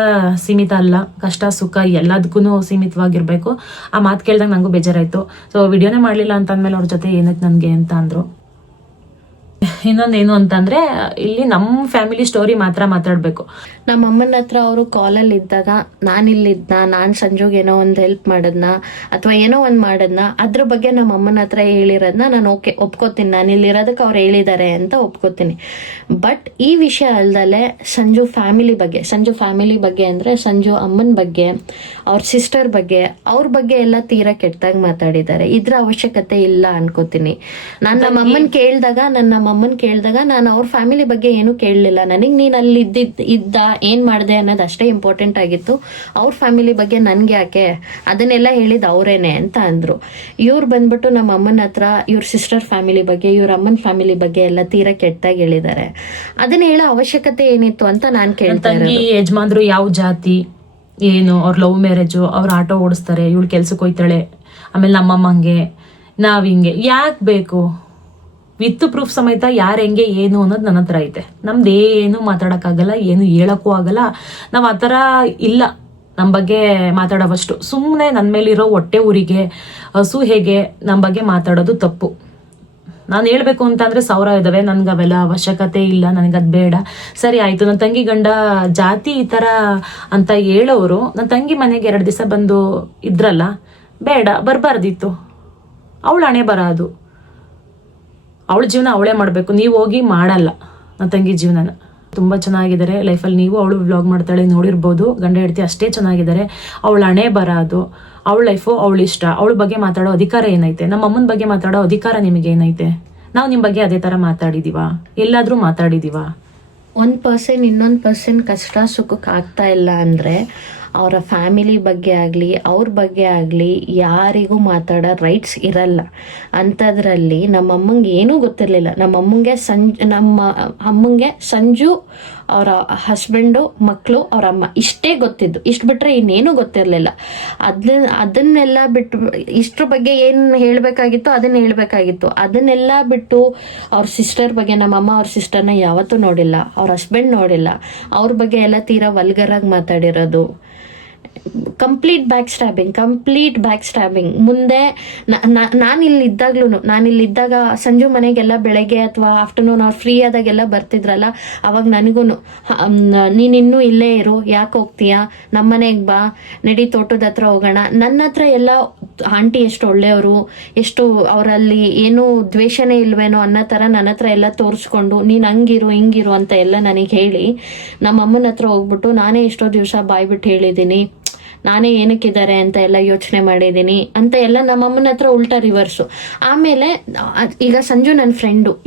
ಸೀಮಿತ ಅಲ್ಲ, ಕಷ್ಟ ಸುಖ ಎಲ್ಲದಕ್ಕೂ ಸೀಮಿತವಾಗಿರ್ಬೇಕು. ಆ ಮಾತು ಕೇಳ್ದಾಗ ನಂಗೂ ಬೇಜಾರಾಯ್ತು. ಸೊ ವಿಡಿಯೋನೇ ಮಾಡ್ಲಿಲ್ಲ ಅಂತ ಅಂದ್ಮೇಲೆ ಅವ್ರ ಜೊತೆ ಏನಕ್ಕೆ ನನ್ಗೆ ಅಂತ ಅಂದ್ರು. ಇನ್ನೊಂದೇನು ಅಂತಂದ್ರೆ ಇಲ್ಲಿ ನಮ್ಮ ಫ್ಯಾಮಿಲಿ ಸ್ಟೋರಿ ಮಾತ್ರ ಮಾತಾಡ್ಬೇಕು. ನಮ್ಮ ಅಮ್ಮನ ಹತ್ರ ಅವರು ಕಾಲಲ್ಲಿ ಇದ್ದಾಗ ನಾನು ಸಂಜುಗೆ ಏನೋ ಒಂದು ಹೆಲ್ಪ್ ಮಾಡೋದ್ನ ಅಥವಾ ಏನೋ ಒಂದು ಮಾಡೋದ್ನ ಅದ್ರ ಬಗ್ಗೆ ನಮ್ಮ ಅಮ್ಮನ ಹತ್ರ ಹೇಳಿರೋದನ್ನ ನಾನು ಒಪ್ಕೋತೀನಿ. ನಾನು ಇಲ್ಲಿರೋದಕ್ಕೆ ಅವ್ರು ಹೇಳಿದ್ದಾರೆ ಅಂತ ಒಪ್ಕೋತೀನಿ. ಬಟ್ ಈ ವಿಷಯ ಅಲ್ದಲೆ ಸಂಜು ಫ್ಯಾಮಿಲಿ ಬಗ್ಗೆ ಅಂದ್ರೆ ಸಂಜು ಅಮ್ಮನ ಬಗ್ಗೆ, ಅವ್ರ ಸಿಸ್ಟರ್ ಬಗ್ಗೆ, ಅವ್ರ ಬಗ್ಗೆ ಎಲ್ಲ ತೀರಾ ಕೆಟ್ಟದಾಗ ಮಾತಾಡಿದ್ದಾರೆ. ಇದ್ರ ಅವಶ್ಯಕತೆ ಇಲ್ಲ ಅನ್ಕೋತೀನಿ. ನಾನು ನಮ್ಮ ಅಮ್ಮನ್ ಕೇಳಿದಾಗ ನಾನು ಅವ್ರ ಫ್ಯಾಮಿಲಿ ಬಗ್ಗೆ ಏನು ಕೇಳಲಿಲ್ಲ. ನನಗೆ ನೀನ್ ಅಲ್ಲಿ ಇದ್ದ ಏನ್ ಮಾಡ್ದೆ ಅನ್ನೋದು ಅಷ್ಟೇ ಇಂಪಾರ್ಟೆಂಟ್ ಆಗಿತ್ತು. ಅವ್ರ ಫ್ಯಾಮಿಲಿ ಬಗ್ಗೆ ನನ್ಗೆ ಯಾಕೆ, ಅದನ್ನೆಲ್ಲ ಹೇಳಿದ್ ಅವ್ರೇನೆ ಅಂತ ಅಂದ್ರು. ಇವ್ರು ಬಂದ್ಬಿಟ್ಟು ನಮ್ಮ ಅಮ್ಮನ ಹತ್ರ ಇವ್ರ ಸಿಸ್ಟರ್ ಫ್ಯಾಮಿಲಿ ಬಗ್ಗೆ, ಇವ್ರ ಅಮ್ಮನ ಫ್ಯಾಮಿಲಿ ಬಗ್ಗೆ ಎಲ್ಲ ತೀರಾ ಕೆಟ್ಟದಾಗಿ ಹೇಳಿದ್ದಾರೆ. ಅದನ್ನ ಹೇಳೋ ಅವಶ್ಯಕತೆ ಏನಿತ್ತು ಅಂತ ನಾನ್ ಕೇಳ್ತಾ ಇರೋದು. ಯಜಮಾನ್ರು ಯಾವ ಜಾತಿ ಏನು, ಅವ್ರ ಲವ್ ಮ್ಯಾರೇಜು, ಅವ್ರ ಆಟೋ ಓಡಿಸ್ತಾರೆ, ಇವಳು ಕೆಲ್ಸಕ್ಕೆ ಹೋಯ್ತಾಳೆ, ಆಮೇಲೆ ನಮ್ಮಮ್ಮಂಗೆ ನಾವ್ ಹಿಂಗೆ ಯಾಕೆ ಬೇಕು? ವಿತ್ ಪ್ರೂಫ್ ಸಮೇತ ಯಾರು ಹೆಂಗೆ ಏನು ಅನ್ನೋದು ನನ್ನ ಹತ್ರ ಐತೆ. ನಮ್ದೇನು ಮಾತಾಡಕ್ಕಾಗಲ್ಲ, ಏನು ಹೇಳಕ್ಕೂ ಆಗಲ್ಲ. ನಾವ್ ಆ ಥರ ಇಲ್ಲ ನಮ್ಮ ಬಗ್ಗೆ ಮಾತಾಡೋವಷ್ಟು. ಸುಮ್ಮನೆ ನನ್ನ ಮೇಲಿರೋ ಹೊಟ್ಟೆ ಊರಿಗೆ ಹಸು ಹೇಗೆ ನಮ್ಮ ಬಗ್ಗೆ ಮಾತಾಡೋದು ತಪ್ಪು. ನಾನು ಹೇಳ್ಬೇಕು ಅಂತಂದ್ರೆ 1000 ಇದಾವೆ, ನನ್ಗೆ ಅವೆಲ್ಲ ಅವಶ್ಯಕತೆ ಇಲ್ಲ, ನನಗದ್ ಬೇಡ. ಸರಿ ಆಯ್ತು, ನನ್ನ ತಂಗಿ ಗಂಡ ಜಾತಿ ಈ ಥರ ಅಂತ ಹೇಳೋರು ನನ್ನ ತಂಗಿ ಮನೆಗೆ 2 ದಿವಸ ಬಂದು ಇದ್ರಲ್ಲ, ಬೇಡ ಬರಬಾರ್ದಿತ್ತು. ಅವಳು ಹಣೆ ಬರೋದು, ಅವಳ ಜೀವನ ಅವಳೇ ಮಾಡಬೇಕು. ನೀವು ಹೋಗಿ ಮಾಡಲ್ಲ ನನ್ನ ತಂಗಿ ಜೀವನನ. ತುಂಬ ಚೆನ್ನಾಗಿದ್ದಾರೆ ಲೈಫಲ್ಲಿ. ನೀವು ಅವಳು ವ್ಲಾಗ್ ಮಾಡ್ತಾಳೆ ನೋಡಿರ್ಬೋದು. ಗಂಡ ಹೆಂಡತಿ ಅಷ್ಟೇ ಚೆನ್ನಾಗಿದ್ದಾರೆ. ಅವಳ ಹಣೆ ಬರೋದು, ಅವಳ ಲೈಫು ಅವಳ ಇಷ್ಟ. ಅವಳ ಬಗ್ಗೆ ಮಾತಾಡೋ ಅಧಿಕಾರ ಏನೈತೆ? ನಮ್ಮ ಅಮ್ಮನ ಬಗ್ಗೆ ಮಾತಾಡೋ ಅಧಿಕಾರ ನಿಮಗೇನೈತೆ? ನಾವು ನಿಮ್ಮ ಬಗ್ಗೆ ಅದೇ ಥರ ಮಾತಾಡಿದೀವ? ಎಲ್ಲಾದ್ರೂ ಮಾತಾಡಿದೀವ? ಒಂದು ಪರ್ಸನ್ ಇನ್ನೊಂದು ಪರ್ಸನ್ ಕಷ್ಟ ಸುಖಕ್ಕೆ ಆಗ್ತಾ ಇಲ್ಲ ಅಂದರೆ ಅವರ ಫ್ಯಾಮಿಲಿ ಬಗ್ಗೆ ಆಗಲಿ ಅವ್ರ ಬಗ್ಗೆ ಆಗಲಿ ಯಾರಿಗೂ ಮಾತಾಡೋ ರೈಟ್ಸ್ ಇರಲ್ಲ. ಅಂಥದ್ರಲ್ಲಿ ನಮ್ಮ ಅಮ್ಮಂಗೆ ಏನೂ ಗೊತ್ತಿರಲಿಲ್ಲ. ನಮ್ಮ ಅಮ್ಮಂಗೆ ಸಂಜು, ಅವರ ಹಸ್ಬೆಂಡು, ಮಕ್ಕಳು, ಅವ್ರ ಅಮ್ಮ ಇಷ್ಟೇ ಗೊತ್ತಿದ್ದು. ಇಷ್ಟು ಬಿಟ್ಟರೆ ಇನ್ನೇನು ಗೊತ್ತಿರಲಿಲ್ಲ. ಅದನ್ನೆಲ್ಲ ಬಿಟ್ಟು ಇಷ್ಟ್ರ ಬಗ್ಗೆ ಏನು ಹೇಳಬೇಕಾಗಿತ್ತು ಅದನ್ನ ಹೇಳಬೇಕಾಗಿತ್ತು. ಅದನ್ನೆಲ್ಲ ಬಿಟ್ಟು ಅವ್ರ ಸಿಸ್ಟರ್ ಬಗ್ಗೆ, ನಮ್ಮಮ್ಮ ಅವ್ರ ಸಿಸ್ಟರ್ನ ಯಾವತ್ತೂ ನೋಡಿಲ್ಲ, ಅವ್ರ ಹಸ್ಬೆಂಡ್ ನೋಡಿಲ್ಲ. ಅವ್ರ ಬಗ್ಗೆ ಎಲ್ಲ ತೀರಾ ವಲ್ಗರಾಗಿ ಮಾತಾಡಿರೋದು. Complete back stabbing. ಮುಂದೆ ನಾನಿಲ್ಲಿದ್ದಾಗ ಸಂಜು ಮನೆಗೆಲ್ಲ ಬೆಳಗ್ಗೆ ಅಥವಾ ಆಫ್ಟರ್ನೂನ್ ಅವ್ರು ಫ್ರೀ ಆದಾಗೆಲ್ಲ ಬರ್ತಿದ್ರಲ್ಲ, ಅವಾಗ ನನಗೂ ನೀನಿನ್ನೂ ಇಲ್ಲೇ ಇರು, ಯಾಕೆ ಹೋಗ್ತೀಯಾ, ನಮ್ಮನೆಗೆ ಬಾ, ನಡಿ ತೋಟದ ಹತ್ರ ಹೋಗೋಣ. ನನ್ನ ಹತ್ರ ಎಲ್ಲ ಆಂಟಿ ಎಷ್ಟು ಒಳ್ಳೆಯವರು, ಎಷ್ಟು ಅವರಲ್ಲಿ ಏನೂ ದ್ವೇಷನೇ ಇಲ್ವೇನೋ ಅನ್ನೋ ಥರ ನನ್ನ ಹತ್ರ ಎಲ್ಲ ತೋರಿಸ್ಕೊಂಡು ನೀನು ಹಂಗಿರು ಹಿಂಗಿರು ಅಂತ ಎಲ್ಲ ನನಗೆ ಹೇಳಿ, ನಮ್ಮ ಅಮ್ಮನ ಹತ್ರ ಹೋಗ್ಬಿಟ್ಟು ನಾನೇ ಎಷ್ಟೋ ದಿವಸ ಬಾಯ್ಬಿಟ್ಟು ಹೇಳಿದ್ದೀನಿ, ನಾನೇ ಏನಕ್ಕಿದ್ದಾರೆ ಅಂತ ಎಲ್ಲ ಯೋಚನೆ ಮಾಡಿದ್ದೀನಿ ಅಂತ ಎಲ್ಲ ನಮ್ಮಮ್ಮನ ಹತ್ರ ಉಲ್ಟಾ ರಿವರ್ಸು. ಆಮೇಲೆ ಈಗ ಸಂಜು ನನ್ನ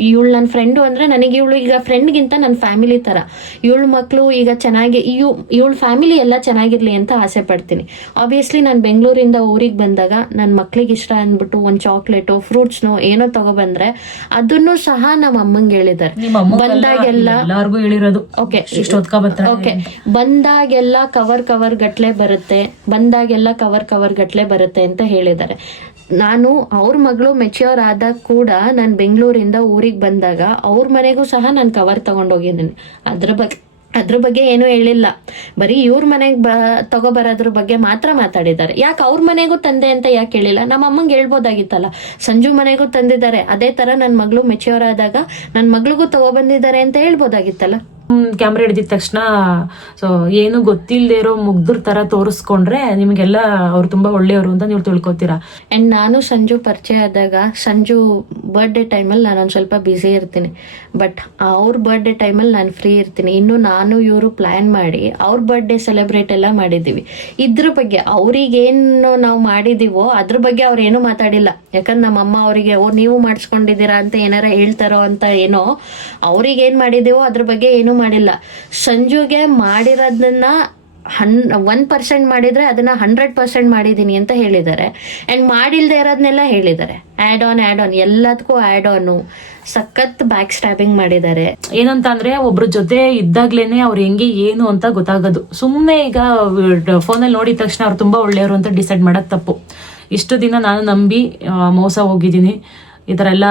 ಇವಳು ನನ್ನ ಫ್ರೆಂಡು ಅಂದರೆ ನನಗೆ ಇವಳು ಈಗ ಫ್ರೆಂಡ್ಗಿಂತ ನನ್ನ ಫ್ಯಾಮಿಲಿ ಥರ. ಇವಳ ಮಕ್ಕಳು ಈಗ ಚೆನ್ನಾಗಿ ಇವಳ ಫ್ಯಾಮಿಲಿ ಎಲ್ಲ ಚೆನ್ನಾಗಿರ್ಲಿ ಅಂತ ಆಸೆ ಪಡ್ತೀನಿ. ಆಬ್ವಿಯಸ್ಲಿ ನಾನು ಬೆಂಗಳೂರಿಂದ ಊರಿಗೆ ಬಂದಾಗ ನನ್ನ ಮಕ್ಳಿಗೆ ಇಷ್ಟ ಅಂದ್ಬಿಟ್ಟು ಒಂದು ಚಾಕ್ಲೇಟು, ಫ್ರೂಟ್ಸ್ನೋ ಏನೋ ತಗೊಬಂದ್ರೆ ಅದನ್ನು ಸಹ ನಮ್ಮ ಅಮ್ಮಂಗೆ ಹೇಳಿದ್ದಾರೆ. ಬಂದಾಗೆಲ್ಲ ಬಂದಾಗೆಲ್ಲ ಕವರ್ ಗಟ್ಲೆ ಬರುತ್ತೆ ಅಂತ ಹೇಳಿದ್ದಾರೆ. ನಾನು ಅವ್ರ ಮಗಳು ಮೆಚ್ಯೂರ್ ಆದಾಗ ಕೂಡ ನಾನು ಬೆಂಗಳೂರಿಂದ ಊರಿಗೆ ಬಂದಾಗ ಅವ್ರ ಮನೆಗೂ ಸಹ ನಾನು ಕವರ್ ತಗೊಂಡೋಗಿದ್ದೀನಿ. ಅದ್ರ ಬಗ್ಗೆ ಏನೂ ಹೇಳಿಲ್ಲ. ಬರೀ ಇವ್ರ ಮನೆಗೆ ತಗೋಬರೋದ್ರ ಬಗ್ಗೆ ಮಾತ್ರ ಮಾತಾಡಿದ್ದಾರೆ. ಯಾಕೆ ಅವ್ರ ಮನೆಗೂ ತಂದೆ ಅಂತ ಯಾಕೆ ಹೇಳಿಲ್ಲ? ನಮ್ಮ ಅಮ್ಮಂಗೆ ಹೇಳ್ಬೋದಾಗಿತ್ತಲ್ಲ. ಸಂಜು ಮನೆಗೂ ತಂದಿದ್ದಾರೆ, ಅದೇ ತರ ನನ್ನ ಮಗಳು ಮೆಚ್ಯೂರ್ ಆದಾಗ ನನ್ನ ಮಗಳಿಗೂ ತಗೊಬಂದಿದ್ದಾರೆ ಅಂತ ಹೇಳ್ಬೋದಾಗಿತ್ತಲ್ಲ. ಕ್ಯಾಮ್ರಾ ಹಿಡಿದಿದ ತಕ್ಷಣ ಸೊ ಏನು ಗೊತ್ತಿಲ್ಲದೆ ಇರೋ ಮುಗ್ದ್ರ ತರ ತೋರಿಸ್ಕೊಂಡ್ರೆ ನಿಮಗೆಲ್ಲ ಅವ್ರು ತುಂಬಾ ಒಳ್ಳೆಯವರು ಅಂತ ನೀವು ತಿಳ್ಕೊತೀರಾ. ಅಂಡ್ ನಾನು ಸಂಜು ಪರಿಚಯ ಆದಾಗ ಸಂಜು ಬರ್ಡೇ ಟೈಮಲ್ಲಿ ನಾನು ಸ್ವಲ್ಪ ಬ್ಯುಸಿ ಇರ್ತೀನಿ, ಬಟ್ ಅವ್ರ ಬರ್ಡೇ ಟೈಮಲ್ಲಿ ನಾನು ಫ್ರೀ ಇರ್ತೀನಿ. ಇನ್ನು ನಾನು ಇವರು ಪ್ಲಾನ್ ಮಾಡಿ ಅವ್ರ ಬರ್ಡೇ ಸೆಲೆಬ್ರೇಟ್ ಎಲ್ಲ ಮಾಡಿದ್ದೀವಿ. ಇದ್ರ ಬಗ್ಗೆ ಅವ್ರಿಗೇನು ನಾವು ಮಾಡಿದೀವೋ ಅದ್ರ ಬಗ್ಗೆ ಅವ್ರೇನು ಮಾತಾಡಿಲ್ಲ. ಯಾಕಂದ್ರೆ ನಮ್ಮಮ್ಮ ಅವರಿಗೆ ನೀವು ಮಾಡಿಸ್ಕೊಂಡಿದ್ದೀರಾ ಅಂತ ಏನಾರ ಹೇಳ್ತಾರೋ ಅಂತ ಏನೋ, ಅವ್ರಿಗೇನು ಮಾಡಿದೀವೋ ಅದ್ರ ಬಗ್ಗೆ ಏನು ಮಾಡಿಲ್ಲ. ಸಂಜುಗೆ ಮಾಡಿರೋದನ್ನ 1% ಮಾಡಿದ್ರೆ ಅದನ್ನ 100% ಮಾಡಿದೀನಿ ಅಂತ ಹೇಳಿದ್ದಾರೆ. ಅಂಡ್ ಮಾಡಿಲ್ದೇ ಇರೋದ್ನೆಲ್ಲ ಹೇಳಿದ್ದಾರೆ. ಆಡ್ ಆನ್ ಎಲ್ಲದಕ್ಕೂ ಆಡ್ ಆನ್, ಸಖತ್ ಬ್ಯಾಕ್ ಸ್ಟ್ಯಾಬಿಂಗ್ ಮಾಡಿದ್ದಾರೆ. ಏನಂತ ಅಂದ್ರೆ ಒಬ್ರ ಜೊತೆ ಇದ್ದಾಗ್ಲೇನೆ ಅವ್ರು ಹೆಂಗೆ ಏನು ಅಂತ ಗೊತ್ತಾಗೋದು. ಸುಮ್ನೆ ಈಗ ಫೋನಲ್ಲಿ ನೋಡಿದ ತಕ್ಷಣ ಅವ್ರು ತುಂಬಾ ಒಳ್ಳೆಯವರು ಅಂತ ಡಿಸೈಡ್ ಮಾಡೋದು ತಪ್ಪು. ಇಷ್ಟು ದಿನ ನಾನು ನಂಬಿ ಮೋಸ ಹೋಗಿದ್ದೀನಿ. ಈ ಥರ ಎಲ್ಲ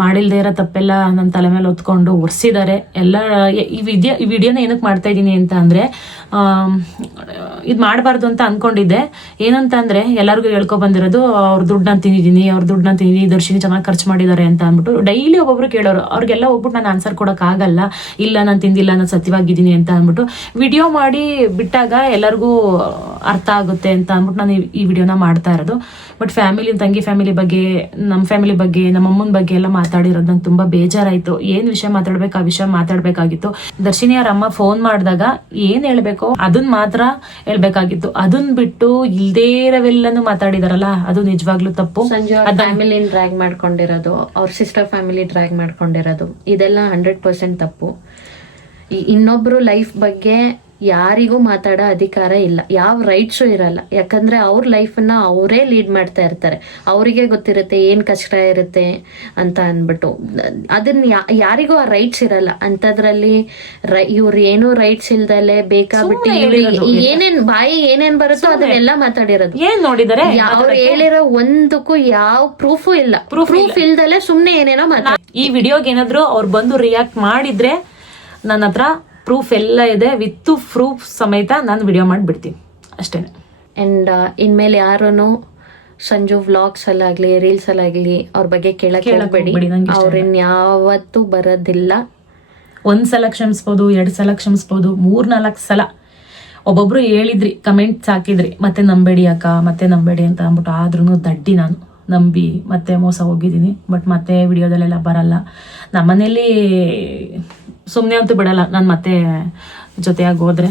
ಮಾಡಿಲ್ದೇ ಇರೋ ತಪ್ಪೆಲ್ಲ ನನ್ನ ತಲೆ ಮೇಲೆ ಹೊತ್ಕೊಂಡು ಒರೆಸಿದ್ದಾರೆ ಎಲ್ಲ. ಈ ವಿಡಿಯೋನ ಏನಕ್ಕೆ ಮಾಡ್ತಾ ಇದ್ದೀನಿ ಅಂತ ಅಂದರೆ, ಇದು ಮಾಡಬಾರ್ದು ಅಂತ ಅಂದ್ಕೊಂಡಿದ್ದೆ. ಏನಂತ ಅಂದರೆ ಎಲ್ಲರಿಗೂ ಹೇಳ್ಕೊಬಂದಿರೋದು ಅವ್ರ ದುಡ್ಡು ನಾನು ತಿಂದಿದ್ದೀನಿ, ದರ್ಶಿನಿ ಚೆನ್ನಾಗಿ ಖರ್ಚು ಮಾಡಿದ್ದಾರೆ ಅಂತ ಅಂದ್ಬಿಟ್ಟು ಡೈಲಿ ಒಬ್ಬೊಬ್ರು ಕೇಳೋರು. ಅವ್ರಿಗೆಲ್ಲ ಹೋಗ್ಬಿಟ್ಟು ನಾನು ಆನ್ಸರ್ ಕೊಡೋಕ್ಕಾಗಲ್ಲ, ಇಲ್ಲ ನಾನು ತಿಂದಿಲ್ಲ, ನಾನು ಸತ್ಯವಾಗಿದ್ದೀನಿ ಅಂತ ಅಂದ್ಬಿಟ್ಟು ವಿಡಿಯೋ ಮಾಡಿ ಬಿಟ್ಟಾಗ ಎಲ್ಲರಿಗೂ ಅರ್ಥ ಆಗುತ್ತೆ ಅಂತ ಅಂದ್ಬಿಟ್ಟು ನಾನು ಈ ವಿಡಿಯೋನ ಮಾಡ್ತಾ ಇರೋದು. ಬಟ್ ತಂಗಿ ಫ್ಯಾಮಿಲಿ ಬಗ್ಗೆ, ನಮ್ಮ ಫ್ಯಾಮಿಲಿ ಬಗ್ಗೆ, ನಮ್ಮ ಅಮ್ಮನ ಬಗ್ಗೆ ಎಲ್ಲ ಮಾತಾಡಿರೋದು ನಂಗೆ ತುಂಬಾ ಬೇಜಾರಾಯ್ತು. ಏನ್ ವಿಷಯ ಮಾತಾಡ್ಬೇಕು ಆ ವಿಷಯ ಮಾತಾಡ್ಬೇಕಾಗಿತ್ತು. ದರ್ಶಿನಿ ಅವ್ರ ಅಮ್ಮ ಫೋನ್ ಮಾಡಿದಾಗ ಏನ್ ಹೇಳ್ಬೇಕು ಅದನ್ನ ಮಾತ್ರ ಹೇಳ್ಬೇಕಾಗಿತ್ತು. ಅದನ್ನ ಬಿಟ್ಟು ಇಲ್ದೇ ಇರೋವೆಲ್ಲನೂ ಮಾತಾಡಿದಾರಲ್ಲ, ಅದು ನಿಜವಾಗ್ಲೂ ತಪ್ಪು. ಸಂಜು ಅವ್ರ ಫ್ಯಾಮಿಲಿ ಡ್ರ್ಯಾಗ್ ಮಾಡ್ಕೊಂಡಿರೋದು, ಅವ್ರ ಸಿಸ್ಟರ್ ಫ್ಯಾಮಿಲಿ ಡ್ರ್ಯಾಗ್ ಮಾಡ್ಕೊಂಡಿರೋದು, ಇದೆಲ್ಲ 100% ತಪ್ಪು. ಇನ್ನೊಬ್ರು ಲೈಫ್ ಬಗ್ಗೆ ಯಾರಿಗೂ ಮಾತಾಡೋ ಅಧಿಕಾರ ಇಲ್ಲ, ಯಾವ ರೈಟ್ಸು ಇರಲ್ಲ. ಯಾಕಂದ್ರೆ ಅವ್ರ ಲೈಫನ್ನ ಅವರೇ ಲೀಡ್ ಮಾಡ್ತಾ ಇರ್ತಾರೆ, ಅವರಿಗೆ ಗೊತ್ತಿರುತ್ತೆ ಏನ್ ಕಷ್ಟ ಇರುತ್ತೆ ಅಂತ ಅಂದ್ಬಿಟ್ಟು. ಅದನ್ನ ಯಾರಿಗೂ ಆ ರೈಟ್ಸ್ ಇರಲ್ಲ. ಅಂತದ್ರಲ್ಲಿ ಇವ್ರು ಏನೂ ರೈಟ್ಸ್ ಇಲ್ದಲೆ ಬೇಕಾಬಿಟ್ಟು ಏನೇನ್ ಬರುತ್ತೋ ಅದನ್ನೆಲ್ಲ ಮಾತಾಡಿರೋದು. ಏನ್ ನೋಡಿದಾರೆ ಅವ್ರು ಹೇಳಿರೋ ಒಂದಕ್ಕೂ ಯಾವ ಪ್ರೂಫು ಇಲ್ಲ. ಪ್ರೂಫ್ ಇಲ್ದಲೆ ಸುಮ್ನೆ ಏನೇನೋ ಮಾತಾಡ. ಈ ವಿಡಿಯೋಗೆ ಏನಾದ್ರು ಅವ್ರು ಬಂದು ರಿಯಾಕ್ಟ್ ಮಾಡಿದ್ರೆ ನನ್ನ ಹತ್ರ ಪ್ರೂಫ್ ಎಲ್ಲ ಇದೆ, ವಿತ್ ಪ್ರೂಫ್ ಸಮೇತ ನಾನು ವಿಡಿಯೋ ಮಾಡಿಬಿಡ್ತೀನಿ ಅಷ್ಟೇನೆ. ಅಂಡ್ ಇನ್ಮೇಲೆ ಯಾರೂ ಸಂಜು ವ್ಲಾಗ್ಸ್ ಅಲ್ಲಾಗ್ಲಿ ರೀಲ್ಸ್ ಅಲ್ಲಾಗ್ಲಿ ಅವ್ರ ಬಗ್ಗೆ ಕೇಳಕ್ಕೆ ಹೋಗ್ಬೇಡಿ. ಅವ್ರನ್ನ ಯಾವತ್ತೂ ಬರೋದಿಲ್ಲ. 1 ಸಲ ಕ್ಷಮಿಸ್ಬೋದು, 2 ಸಲ ಕ್ಷಮಿಸ್ಬೋದು, 3-4 ಸಲ ಒಬ್ಬೊಬ್ರು ಹೇಳಿದ್ರಿ, ಕಮೆಂಟ್ಸ್ ಹಾಕಿದ್ರಿ, ಮತ್ತೆ ನಂಬೇಡಿ ಅಕ್ಕ, ಮತ್ತೆ ನಂಬೇಡಿ ಅಂತ ಅಂದ್ಬಿಟ್ಟು. ಆದ್ರೂ ದಡ್ಡಿ ನಾನು ನಂಬಿ ಮತ್ತೆ ಮೋಸ ಹೋಗಿದ್ದೀನಿ. ಬಟ್ ಮತ್ತೆ ವಿಡಿಯೋದಲ್ಲೆಲ್ಲ ಬರಲ್ಲ. ನಮ್ಮನೇಲಿ ಸುಮ್ಮನೆ ಅಂತೂ ಬಿಡಲ್ಲ, ನಾನು ಮತ್ತೆ ಜೊತೆಯಾಗಿ ಹೋದ್ರೆ.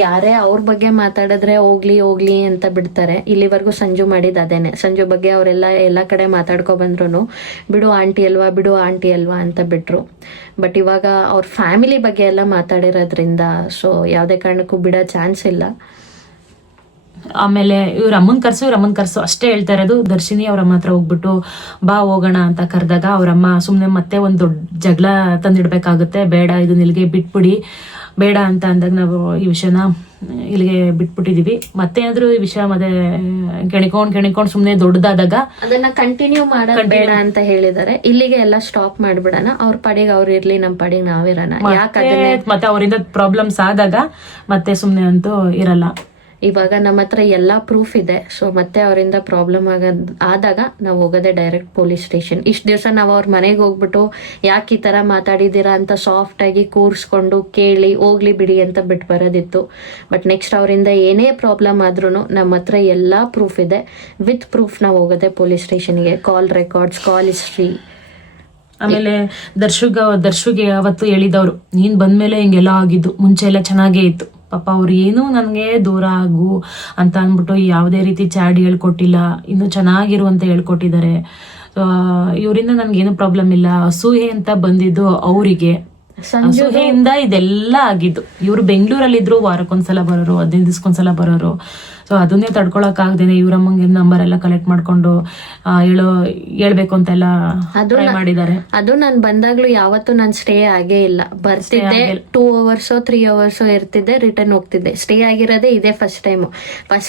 ಯಾರೇ ಅವ್ರ ಬಗ್ಗೆ ಮಾತಾಡಿದ್ರೆ ಹೋಗ್ಲಿ ಅಂತ ಬಿಡ್ತಾರೆ. ಇಲ್ಲಿವರೆಗೂ ಸಂಜು ಮಾಡಿದ ಅದೇನೆ. ಸಂಜು ಬಗ್ಗೆ ಅವರೆಲ್ಲ ಎಲ್ಲ ಕಡೆ ಮಾತಾಡ್ಕೊ ಬಂದ್ರು ಬಿಡು ಆಂಟಿ ಅಲ್ವಾ ಅಂತ ಬಿಟ್ರು. ಬಟ್ ಇವಾಗ ಅವ್ರ ಫ್ಯಾಮಿಲಿ ಬಗ್ಗೆ ಎಲ್ಲ ಮಾತಾಡಿರೋದ್ರಿಂದ ಸೊ ಯಾವುದೇ ಕಾರಣಕ್ಕೂ ಬಿಡೋ ಚಾನ್ಸ್ ಇಲ್ಲ. ಆಮೇಲೆ ಇವ್ರ ಅಮ್ಮನ್ ಕರ್ಸು ಅಷ್ಟೇ ಹೇಳ್ತಾ ಇರೋದು. ದರ್ಶಿನಿ ಅವ್ರಮ್ಮ ಹತ್ರ ಹೋಗ್ಬಿಟ್ಟು ಬಾ ಹೋಗೋಣ ಅಂತ ಕರೆದಾಗ ಅವ್ರಮ್ಮ ಸುಮ್ನೆ ಮತ್ತೆ ಒಂದು ದೊಡ್ಡ ಜಗಳ ತಂದಿಡ್ಬೇಕಾಗುತ್ತೆ. ಬೇಡ, ಇದು ನಿಲ್ಗೆ ಬಿಟ್ಬಿಡಿ, ಬೇಡ ಅಂತ ಅಂದಾಗ ನಾವು ಈ ವಿಷಯನ ಇಲ್ಲಿಗೆ ಬಿಟ್ಬಿಟ್ಟಿದೀವಿ. ಮತ್ತೆ ಏನಾದ್ರು ಈ ವಿಷಯ ಮತ್ತೆ ಕೆಣಿಕೊಂಡ್ ಸುಮ್ನೆ ದೊಡ್ಡದಾದಾಗ ಅದನ್ನ ಕಂಟಿನ್ಯೂ ಮಾಡೋದು ಬೇಡ ಅಂತ ಹೇಳಿದಾರೆ. ಇಲ್ಲಿಗೆ ಎಲ್ಲ ಸ್ಟಾಪ್ ಮಾಡ್ಬಿಡೋಣ. ಅವ್ರ ಪಾಡಿಗೆ ಅವ್ರು ಇರ್ಲಿ, ನಮ್ಮ ಪಾಡಿಗೆ ನಾವಿರೋಣ. ಮತ್ತೆ ಅವರಿಂದ ಪ್ರಾಬ್ಲಮ್ಸ್ ಆದಾಗ ಮತ್ತೆ ಸುಮ್ನೆ ಅಂತೂ ಇರಲ್ಲ. ಇವಾಗ ನಮ್ಮ ಹತ್ರ ಎಲ್ಲ ಪ್ರೂಫ್ ಇದೆ. ಸೊ ಮತ್ತೆ ಅವರಿಂದ ಪ್ರಾಬ್ಲಮ್ ಆದಾಗ ನಾವು ಹೋಗೋದೇ ಡೈರೆಕ್ಟ್ ಪೊಲೀಸ್ ಸ್ಟೇಷನ್. ಇಷ್ಟು ದಿವಸ ನಾವು ಅವ್ರ ಮನೆಗೆ ಹೋಗ್ಬಿಟ್ಟು ಯಾಕೆ ಈ ಥರ ಮಾತಾಡಿದ್ದೀರಾ ಅಂತ ಸಾಫ್ಟ್ ಆಗಿ ಕೂರಿಸ್ಕೊಂಡು ಕೇಳಿ ಹೋಗ್ಲಿ ಬಿಡಿ ಅಂತ ಬಿಟ್ಟು ಬರೋದಿತ್ತು. ಬಟ್ ನೆಕ್ಸ್ಟ್ ಅವರಿಂದ ಏನೇ ಪ್ರಾಬ್ಲಮ್ ಆದ್ರೂ ನಮ್ಮ ಹತ್ರ ಎಲ್ಲ ಪ್ರೂಫ್ ಇದೆ. ವಿತ್ ಪ್ರೂಫ್ ನಾವು ಹೋಗೋದೇ ಪೊಲೀಸ್ ಸ್ಟೇಷನ್ಗೆ. ಕಾಲ್ ರೆಕಾರ್ಡ್ಸ್, ಕಾಲ್ ಹಿಸ್ಟ್ರಿ. ಆಮೇಲೆ ದರ್ಶುಗೆ ಅವತ್ತು ಹೇಳಿದವರು, ನೀನ್ ಬಂದ್ಮೇಲೆ ಹಿಂಗೆಲ್ಲ ಆಗಿದ್ದು, ಮುಂಚೆ ಎಲ್ಲ ಚೆನ್ನಾಗೇ ಇತ್ತು ಪಾಪ, ಅವ್ರು ಏನೂ ನನಗೆ ದೂರ ಆಗು ಅಂತ ಅಂದ್ಬಿಟ್ಟು ಯಾವುದೇ ರೀತಿ ಚಾಡಿ ಹೇಳ್ಕೊಟ್ಟಿಲ್ಲ, ಇನ್ನೂ ಚೆನ್ನಾಗಿರು ಅಂತ ಹೇಳ್ಕೊಟ್ಟಿದ್ದಾರೆ. ಇವರಿಂದ ನನ್ಗೇನು ಪ್ರಾಬ್ಲಮ್ ಇಲ್ಲ. ಅಸೂಹೆ ಅಂತ ಬಂದಿದ್ದು ಅವರಿಗೆ, ಅಸೂಹೆಯಿಂದ ಇದೆಲ್ಲ ಆಗಿದ್ದು. ಇವ್ರು ಬೆಂಗಳೂರಲ್ಲಿದ್ರು, ವಾರಕ್ಕೊಂದ್ಸಲ ಬರೋರು, 15 ದಿವ್ಸಕ್ಕೊಂದ್ಸಲ ಬರೋರು. ಸೊ ಅದನ್ನೇ ತಡ್ಕೊಳಕ್ಕಾಗ್ದೇನೆ ಇವರಮ್ಮಂಗೆ ನಂಬರ್ ಎಲ್ಲ ಕಲೆಕ್ಟ್ ಮಾಡ್ಕೊಂಡು ಹೇಳ್ಬೇಕು ಅಂತೆಲ್ಲ ಮಾಡಿದ್ದಾರೆ. ಅದು ನಾನು ಬಂದಾಗ್ಲೂ ಯಾವತ್ತೂ ನಾನು ಸ್ಟೇ ಆಗೇ ಇಲ್ಲ. ಬರ್ತಿದ್ದೆ 2 hours 3 hours ಇರ್ತಿದ್ದೆ, ರಿಟರ್ನ್ ಹೋಗ್ತಿದ್ದೆ. ಸ್ಟೇ ಆಗಿರೋದೇ ಇದೇ ಫಸ್ಟ್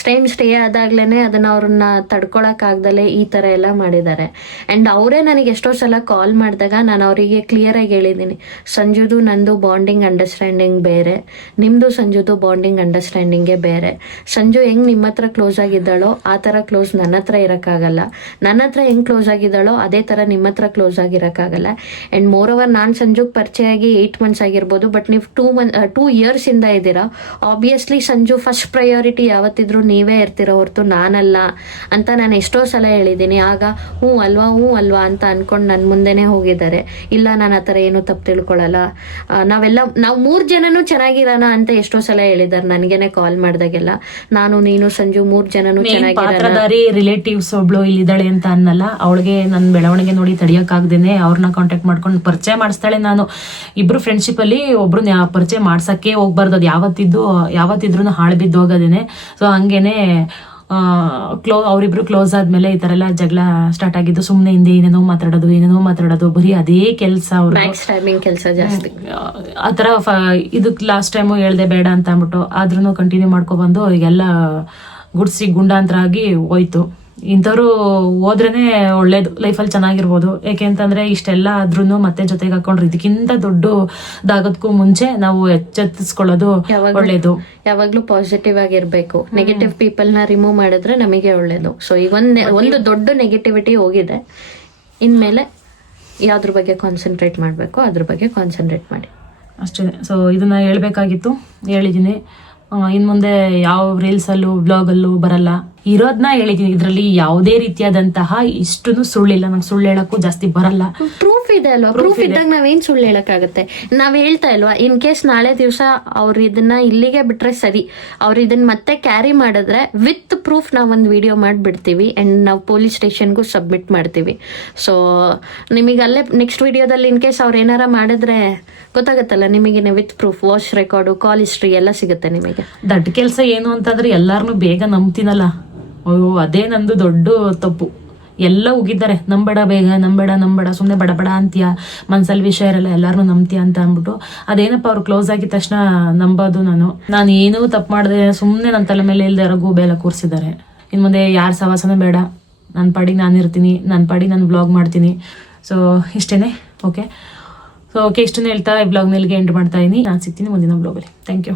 ಟೈಮ್ ಸ್ಟೇ ಆದಾಗ್ಲೇನೆ ಅದನ್ನ ಅವ್ರನ್ನ ತಡ್ಕೊಳಕ್ ಆಗ್ದಲೆ ಈ ತರ ಎಲ್ಲ ಮಾಡಿದ್ದಾರೆ. ಅಂಡ್ ಅವರೇ ನನಗೆ ಎಷ್ಟೋ ಸಲ ಕಾಲ್ ಮಾಡಿದಾಗ ನಾನು ಅವರಿಗೆ ಕ್ಲಿಯರ್ ಆಗಿ ಹೇಳಿದ್ದೀನಿ, ಸಂಜುದು ನಂದು ಬಾಂಡಿಂಗ್ ಅಂಡರ್ಸ್ಟ್ಯಾಂಡಿಂಗ್ ಬೇರೆ, ನಿಮ್ದು ಸಂಜುದು ಬಾಂಡಿಂಗ್ ಅಂಡರ್ಸ್ಟ್ಯಾಂಡಿಂಗೇ ಬೇರೆ. ಸಂಜು ಹೆಂಗ್ ನಿಮ್ಮ ಹತ್ರ ಕ್ಲೋಸ್ ಆಗಿದ್ದಾಳೋ ಆ ತರ ಕ್ಲೋಸ್ ನನ್ನ ಹತ್ರ ಇರಕ್ಕಾಗಲ್ಲ, ನನ್ನ ಹತ್ರ ಹೆಂಗ್ ಕ್ಲೋಸ್ ಆಗಿದ್ದಾಳೋ ಅದೇ ತರ ನಿಮ್ಮ ಹತ್ರ ಕ್ಲೋಸ್ ಆಗಿರಕ್ಕಾಗಲ್ಲ. ಅಂಡ್ ಮೋರ್ ಓವರ್ ನಾನು ಸಂಜುಗ್ ಪರಿಚಯ ಆಗಿ 8 months ಆಗಿರ್ಬೋದು, ಬಟ್ ನೀವು 2 years ಇಂದ ಇದ್ದೀರಾ. ಆಬ್ವಿಯಸ್ಲಿ ಸಂಜು ಫಸ್ಟ್ ಪ್ರಯಾರಿಟಿ ಯಾವತ್ತಿದ್ರು ನೀವೇ ಇರ್ತೀರ ಹೊರತು ನಾನಲ್ಲ ಅಂತ ನಾನು ಎಷ್ಟೋ ಸಲ ಹೇಳಿದ್ದೀನಿ. ಆಗ ಹ್ಞೂ ಅಲ್ವಾ ಅಂತ ಅನ್ಕೊಂಡು ನನ್ನ ಮುಂದೆನೆ ಹೋಗಿದ್ದಾರೆ. ಇಲ್ಲ ನಾನು ಆ ಥರ ಏನು ತಪ್ಪು ತಿಳ್ಕೊಳ್ಳಲ್ಲ, ನಾವು 3 ಜನನು ಚೆನ್ನಾಗಿರೋಣ ಅಂತ ಎಷ್ಟೋ ಸಲ ಹೇಳಿದಾರೆ ನನಗೇನೆ ಕಾಲ್ ಮಾಡ್ದಾಗೆಲ್ಲ. ನಾನು ನೀನು ಸಂಜು 3 ಜನನು ಚೆನ್ನಾಗಿರೋಣ. ಪಾತ್ರಧಾರಿ ರಿಲೇಟಿವ್ಸ್ ಒಬ್ಳು ಇಲ್ಲಿದ್ದಾಳೆ ಅಂತ ಅನ್ನಲ್ಲ, ಅವಳಿಗೆ ನನ್ನ ಬೆಳವಣಿಗೆ ನೋಡಿ ತಡಿಯಕ್ಕಾಗ್ದೇನೆ ಅವ್ರನ್ನ ಕಾಂಟ್ಯಾಕ್ಟ್ ಮಾಡ್ಕೊಂಡು ಪರಿಚಯ ಮಾಡಿಸ್ತಾಳೆ. ನಾನು ಇಬ್ರು ಫ್ರೆಂಡ್ಶಿಪ್ ಅಲ್ಲಿ ಒಬ್ರು ಪರಿಚಯ ಮಾಡ್ಸಕ್ಕೆ ಹೋಗ್ಬಾರ್ದು, ಅದು ಯಾವತ್ತಿದ್ರು ಹಾಳು ಬಿದ್ದು ಹೋಗೋದೇನೆ. ಸೊ ಹಂಗೇನೆ ಅವರಿಬ್ರು ಕ್ಲೋಸ್ ಆದ್ಮೇಲೆ ಈ ತರ ಎಲ್ಲ ಜಗಳ ಸ್ಟಾರ್ಟ್ ಆಗಿದ್ದು. ಸುಮ್ನೆ ಹಿಂದೆ ಏನೇನೋ ಮಾತಾಡೋದು ಬರೀ ಅದೇ ಕೆಲಸ, ಟೈಮಿಂಗ್ ಕೆಲಸ ಜಾಸ್ತಿ ಆತರ. ಇದಕ್ ಲಾಸ್ಟ್ ಟೈಮು ಹೇಳ್ದೆ ಬೇಡ ಅಂತ ಅಂದ್ಬಿಟ್ಟು ಆದ್ರೂ ಕಂಟಿನ್ಯೂ ಮಾಡ್ಕೊಬಂದು ಈಗೆಲ್ಲ ಗುಡ್ಸಿ ಗುಂಡಾಂತರ ಆಗಿ ಹೋಯ್ತು. ಇಂಥವ್ರು ಹೋದ್ರೇನೆ ಒಳ್ಳೇದು, ಲೈಫಲ್ಲಿ ಚೆನ್ನಾಗಿರ್ಬೋದು. ಯಾಕೆಂತಂದ್ರೆ ಇಷ್ಟೆಲ್ಲ ಆದ್ರೂ ಮತ್ತೆ ಜೊತೆಗೆ ಹಾಕೊಂಡ್ರೆ ಇದಕ್ಕಿಂತ ದೊಡ್ಡದಾಗೋದಕ್ಕೂ ಮುಂಚೆ ನಾವು ಎಚ್ಚೆತ್ತಿಸ್ಕೊಳ್ಳೋದು ಒಳ್ಳೇದು. ಯಾವಾಗ್ಲೂ ಪಾಸಿಟಿವ್ ಆಗಿರ್ಬೇಕು. ನೆಗೆಟಿವ್ ಪೀಪಲ್ ನ ರಿಮೂವ್ ಮಾಡಿದ್ರೆ ನಮಗೆ ಒಳ್ಳೇದು. ಸೊ ಈಗ ಒಂದು ದೊಡ್ಡ ನೆಗೆಟಿವಿಟಿ ಹೋಗಿದೆ, ಇನ್ಮೇಲೆ ಯಾವ್ದ್ರ ಬಗ್ಗೆ ಕಾನ್ಸಂಟ್ರೇಟ್ ಮಾಡ್ಬೇಕು ಅದ್ರ ಬಗ್ಗೆ ಕಾನ್ಸಂಟ್ರೇಟ್ ಮಾಡಿ ಅಷ್ಟೇ. ಸೊ ಇದನ್ನ ಹೇಳ್ಬೇಕಾಗಿತ್ತು, ಹೇಳಿದೀನಿ. ಇನ್ ಮುಂದೆ ಯಾವ ರೀಲ್ಸಲ್ಲೂ ಬ್ಲಾಗಲ್ಲೂ ಬರಲ್ಲ, ಇರೋದನ್ನ ಹೇಳಿದೀನಿ. ಇದ್ರಲ್ಲಿ ಯಾವುದೇ ರೀತಿಯಾದಂತಹ ಇಷ್ಟೂ ಸುಳ್ಳಿಲ್ಲ, ನಂಗೆ ಸುಳ್ಳು ಹೇಳಕ್ಕೂ ಜಾಸ್ತಿ ಬರಲ್ಲ. ಪ್ರೂಫ್ ಇದೆ ಅಲ್ವಾ? ಪ್ರೂಫ್ ಇದ್ದಾಗ ನಾವೇನ್ ಸುಳ್ಳು ಹೇಳಕ್ಕಾಗತ್ತೆ? ನಾವ್ ಹೇಳ್ತಾ ಇಲ್ವಾ, ಇನ್ ಕೇಸ್ ನಾಳೆ ದಿವಸ ಅವ್ರು ಇದನ್ನ ಇಲ್ಲಿಗೆ ಬಿಟ್ರೆ ಸರಿ, ಅವ್ರು ಇದನ್ನ ಮತ್ತೆ ಕ್ಯಾರಿ ಮಾಡಿದ್ರೆ ವಿತ್ ಪ್ರೂಫ್ ನಾವೊಂದು ವಿಡಿಯೋ ಮಾಡಿಬಿಡ್ತೀವಿ ಅಂಡ್ ನಾವು ಪೊಲೀಸ್ ಸ್ಟೇಷನ್ಗೂ ಸಬ್ಮಿಟ್ ಮಾಡ್ತೀವಿ. ಸೊ ನಿಮಗೆ ಅಲ್ಲೇ ನೆಕ್ಸ್ಟ್ ವಿಡಿಯೋದಲ್ಲಿ ಇನ್ ಕೇಸ್ ಅವ್ರು ಏನಾರ ಮಾಡಿದ್ರೆ ಗೊತ್ತಾಗತ್ತಲ್ಲ ನಿಮಗೇನೆ, with proof, voice record, call history ಎಲ್ಲ ಸಿಗುತ್ತೆ ನಿಮಗೆ. ದೊಡ್ಡ ಕೆಲಸ ಏನು ಅಂತಂದ್ರೆ ಎಲ್ಲಾರನು ಬೇಗ ನಂಬ್ತೀನಲ್ಲ, ಅಯ್ಯೋ ಅದೇ ನಂದು ದೊಡ್ಡ ತಪ್ಪು. ಎಲ್ಲ ಹೋಗಿದ್ದಾರೆ, ನಂಬೇಡ ಬೇಗ, ನಂಬೇಡ ಸುಮ್ಮನೆ ಬಡ ಅಂತೀಯ, ಮನ್ಸಲ್ಲಿ ವಿಷಯ ಇರಲ್ಲ, ಎಲ್ಲಾರನು ನಂಬ್ತೀಯ ಅಂತ ಅಂದ್ಬಿಟ್ಟು ಅದೇನಪ್ಪ ಅವ್ರು ಕ್ಲೋಸ್ ಆಗಿದ ತಕ್ಷಣ ನಂಬೋದು. ನಾನು ಏನೂ ತಪ್ಪು ಮಾಡಿದೆ, ಸುಮ್ಮನೆ ನನ್ನ ತಲೆ ಮೇಲೆ ಇಲ್ದೇ ಇರೋ ಗೂಬೆ ಎಲ್ಲ ಕೂರಿಸಿದ್ದಾರೆ. ಇನ್ನು ಮುಂದೆ ಯಾರ ಸವಾಸನೇ ಬೇಡ, ನನ್ನ ಪಾಡಿಗೆ ನಾನು ಇರ್ತೀನಿ, ನನ್ನ ಪಾಡಿಗೆ ನಾನು ಬ್ಲಾಗ್ ಮಾಡ್ತೀನಿ. ಸೊ ಇಷ್ಟೇನೆ. ಓಕೆ, ಇಷ್ಟನ್ನು ಹೇಳ್ತಾ ಈ ಬ್ಲಾಗ್ನಲ್ಲಿಗೆ ಎಂಡ್ ಮಾಡ್ತಾ ಇದೀನಿ. ನಾನು ಸಿಗ್ತೀನಿ ಮುಂದಿನ ಬ್ಲಾಗಲ್ಲಿ. Thank you.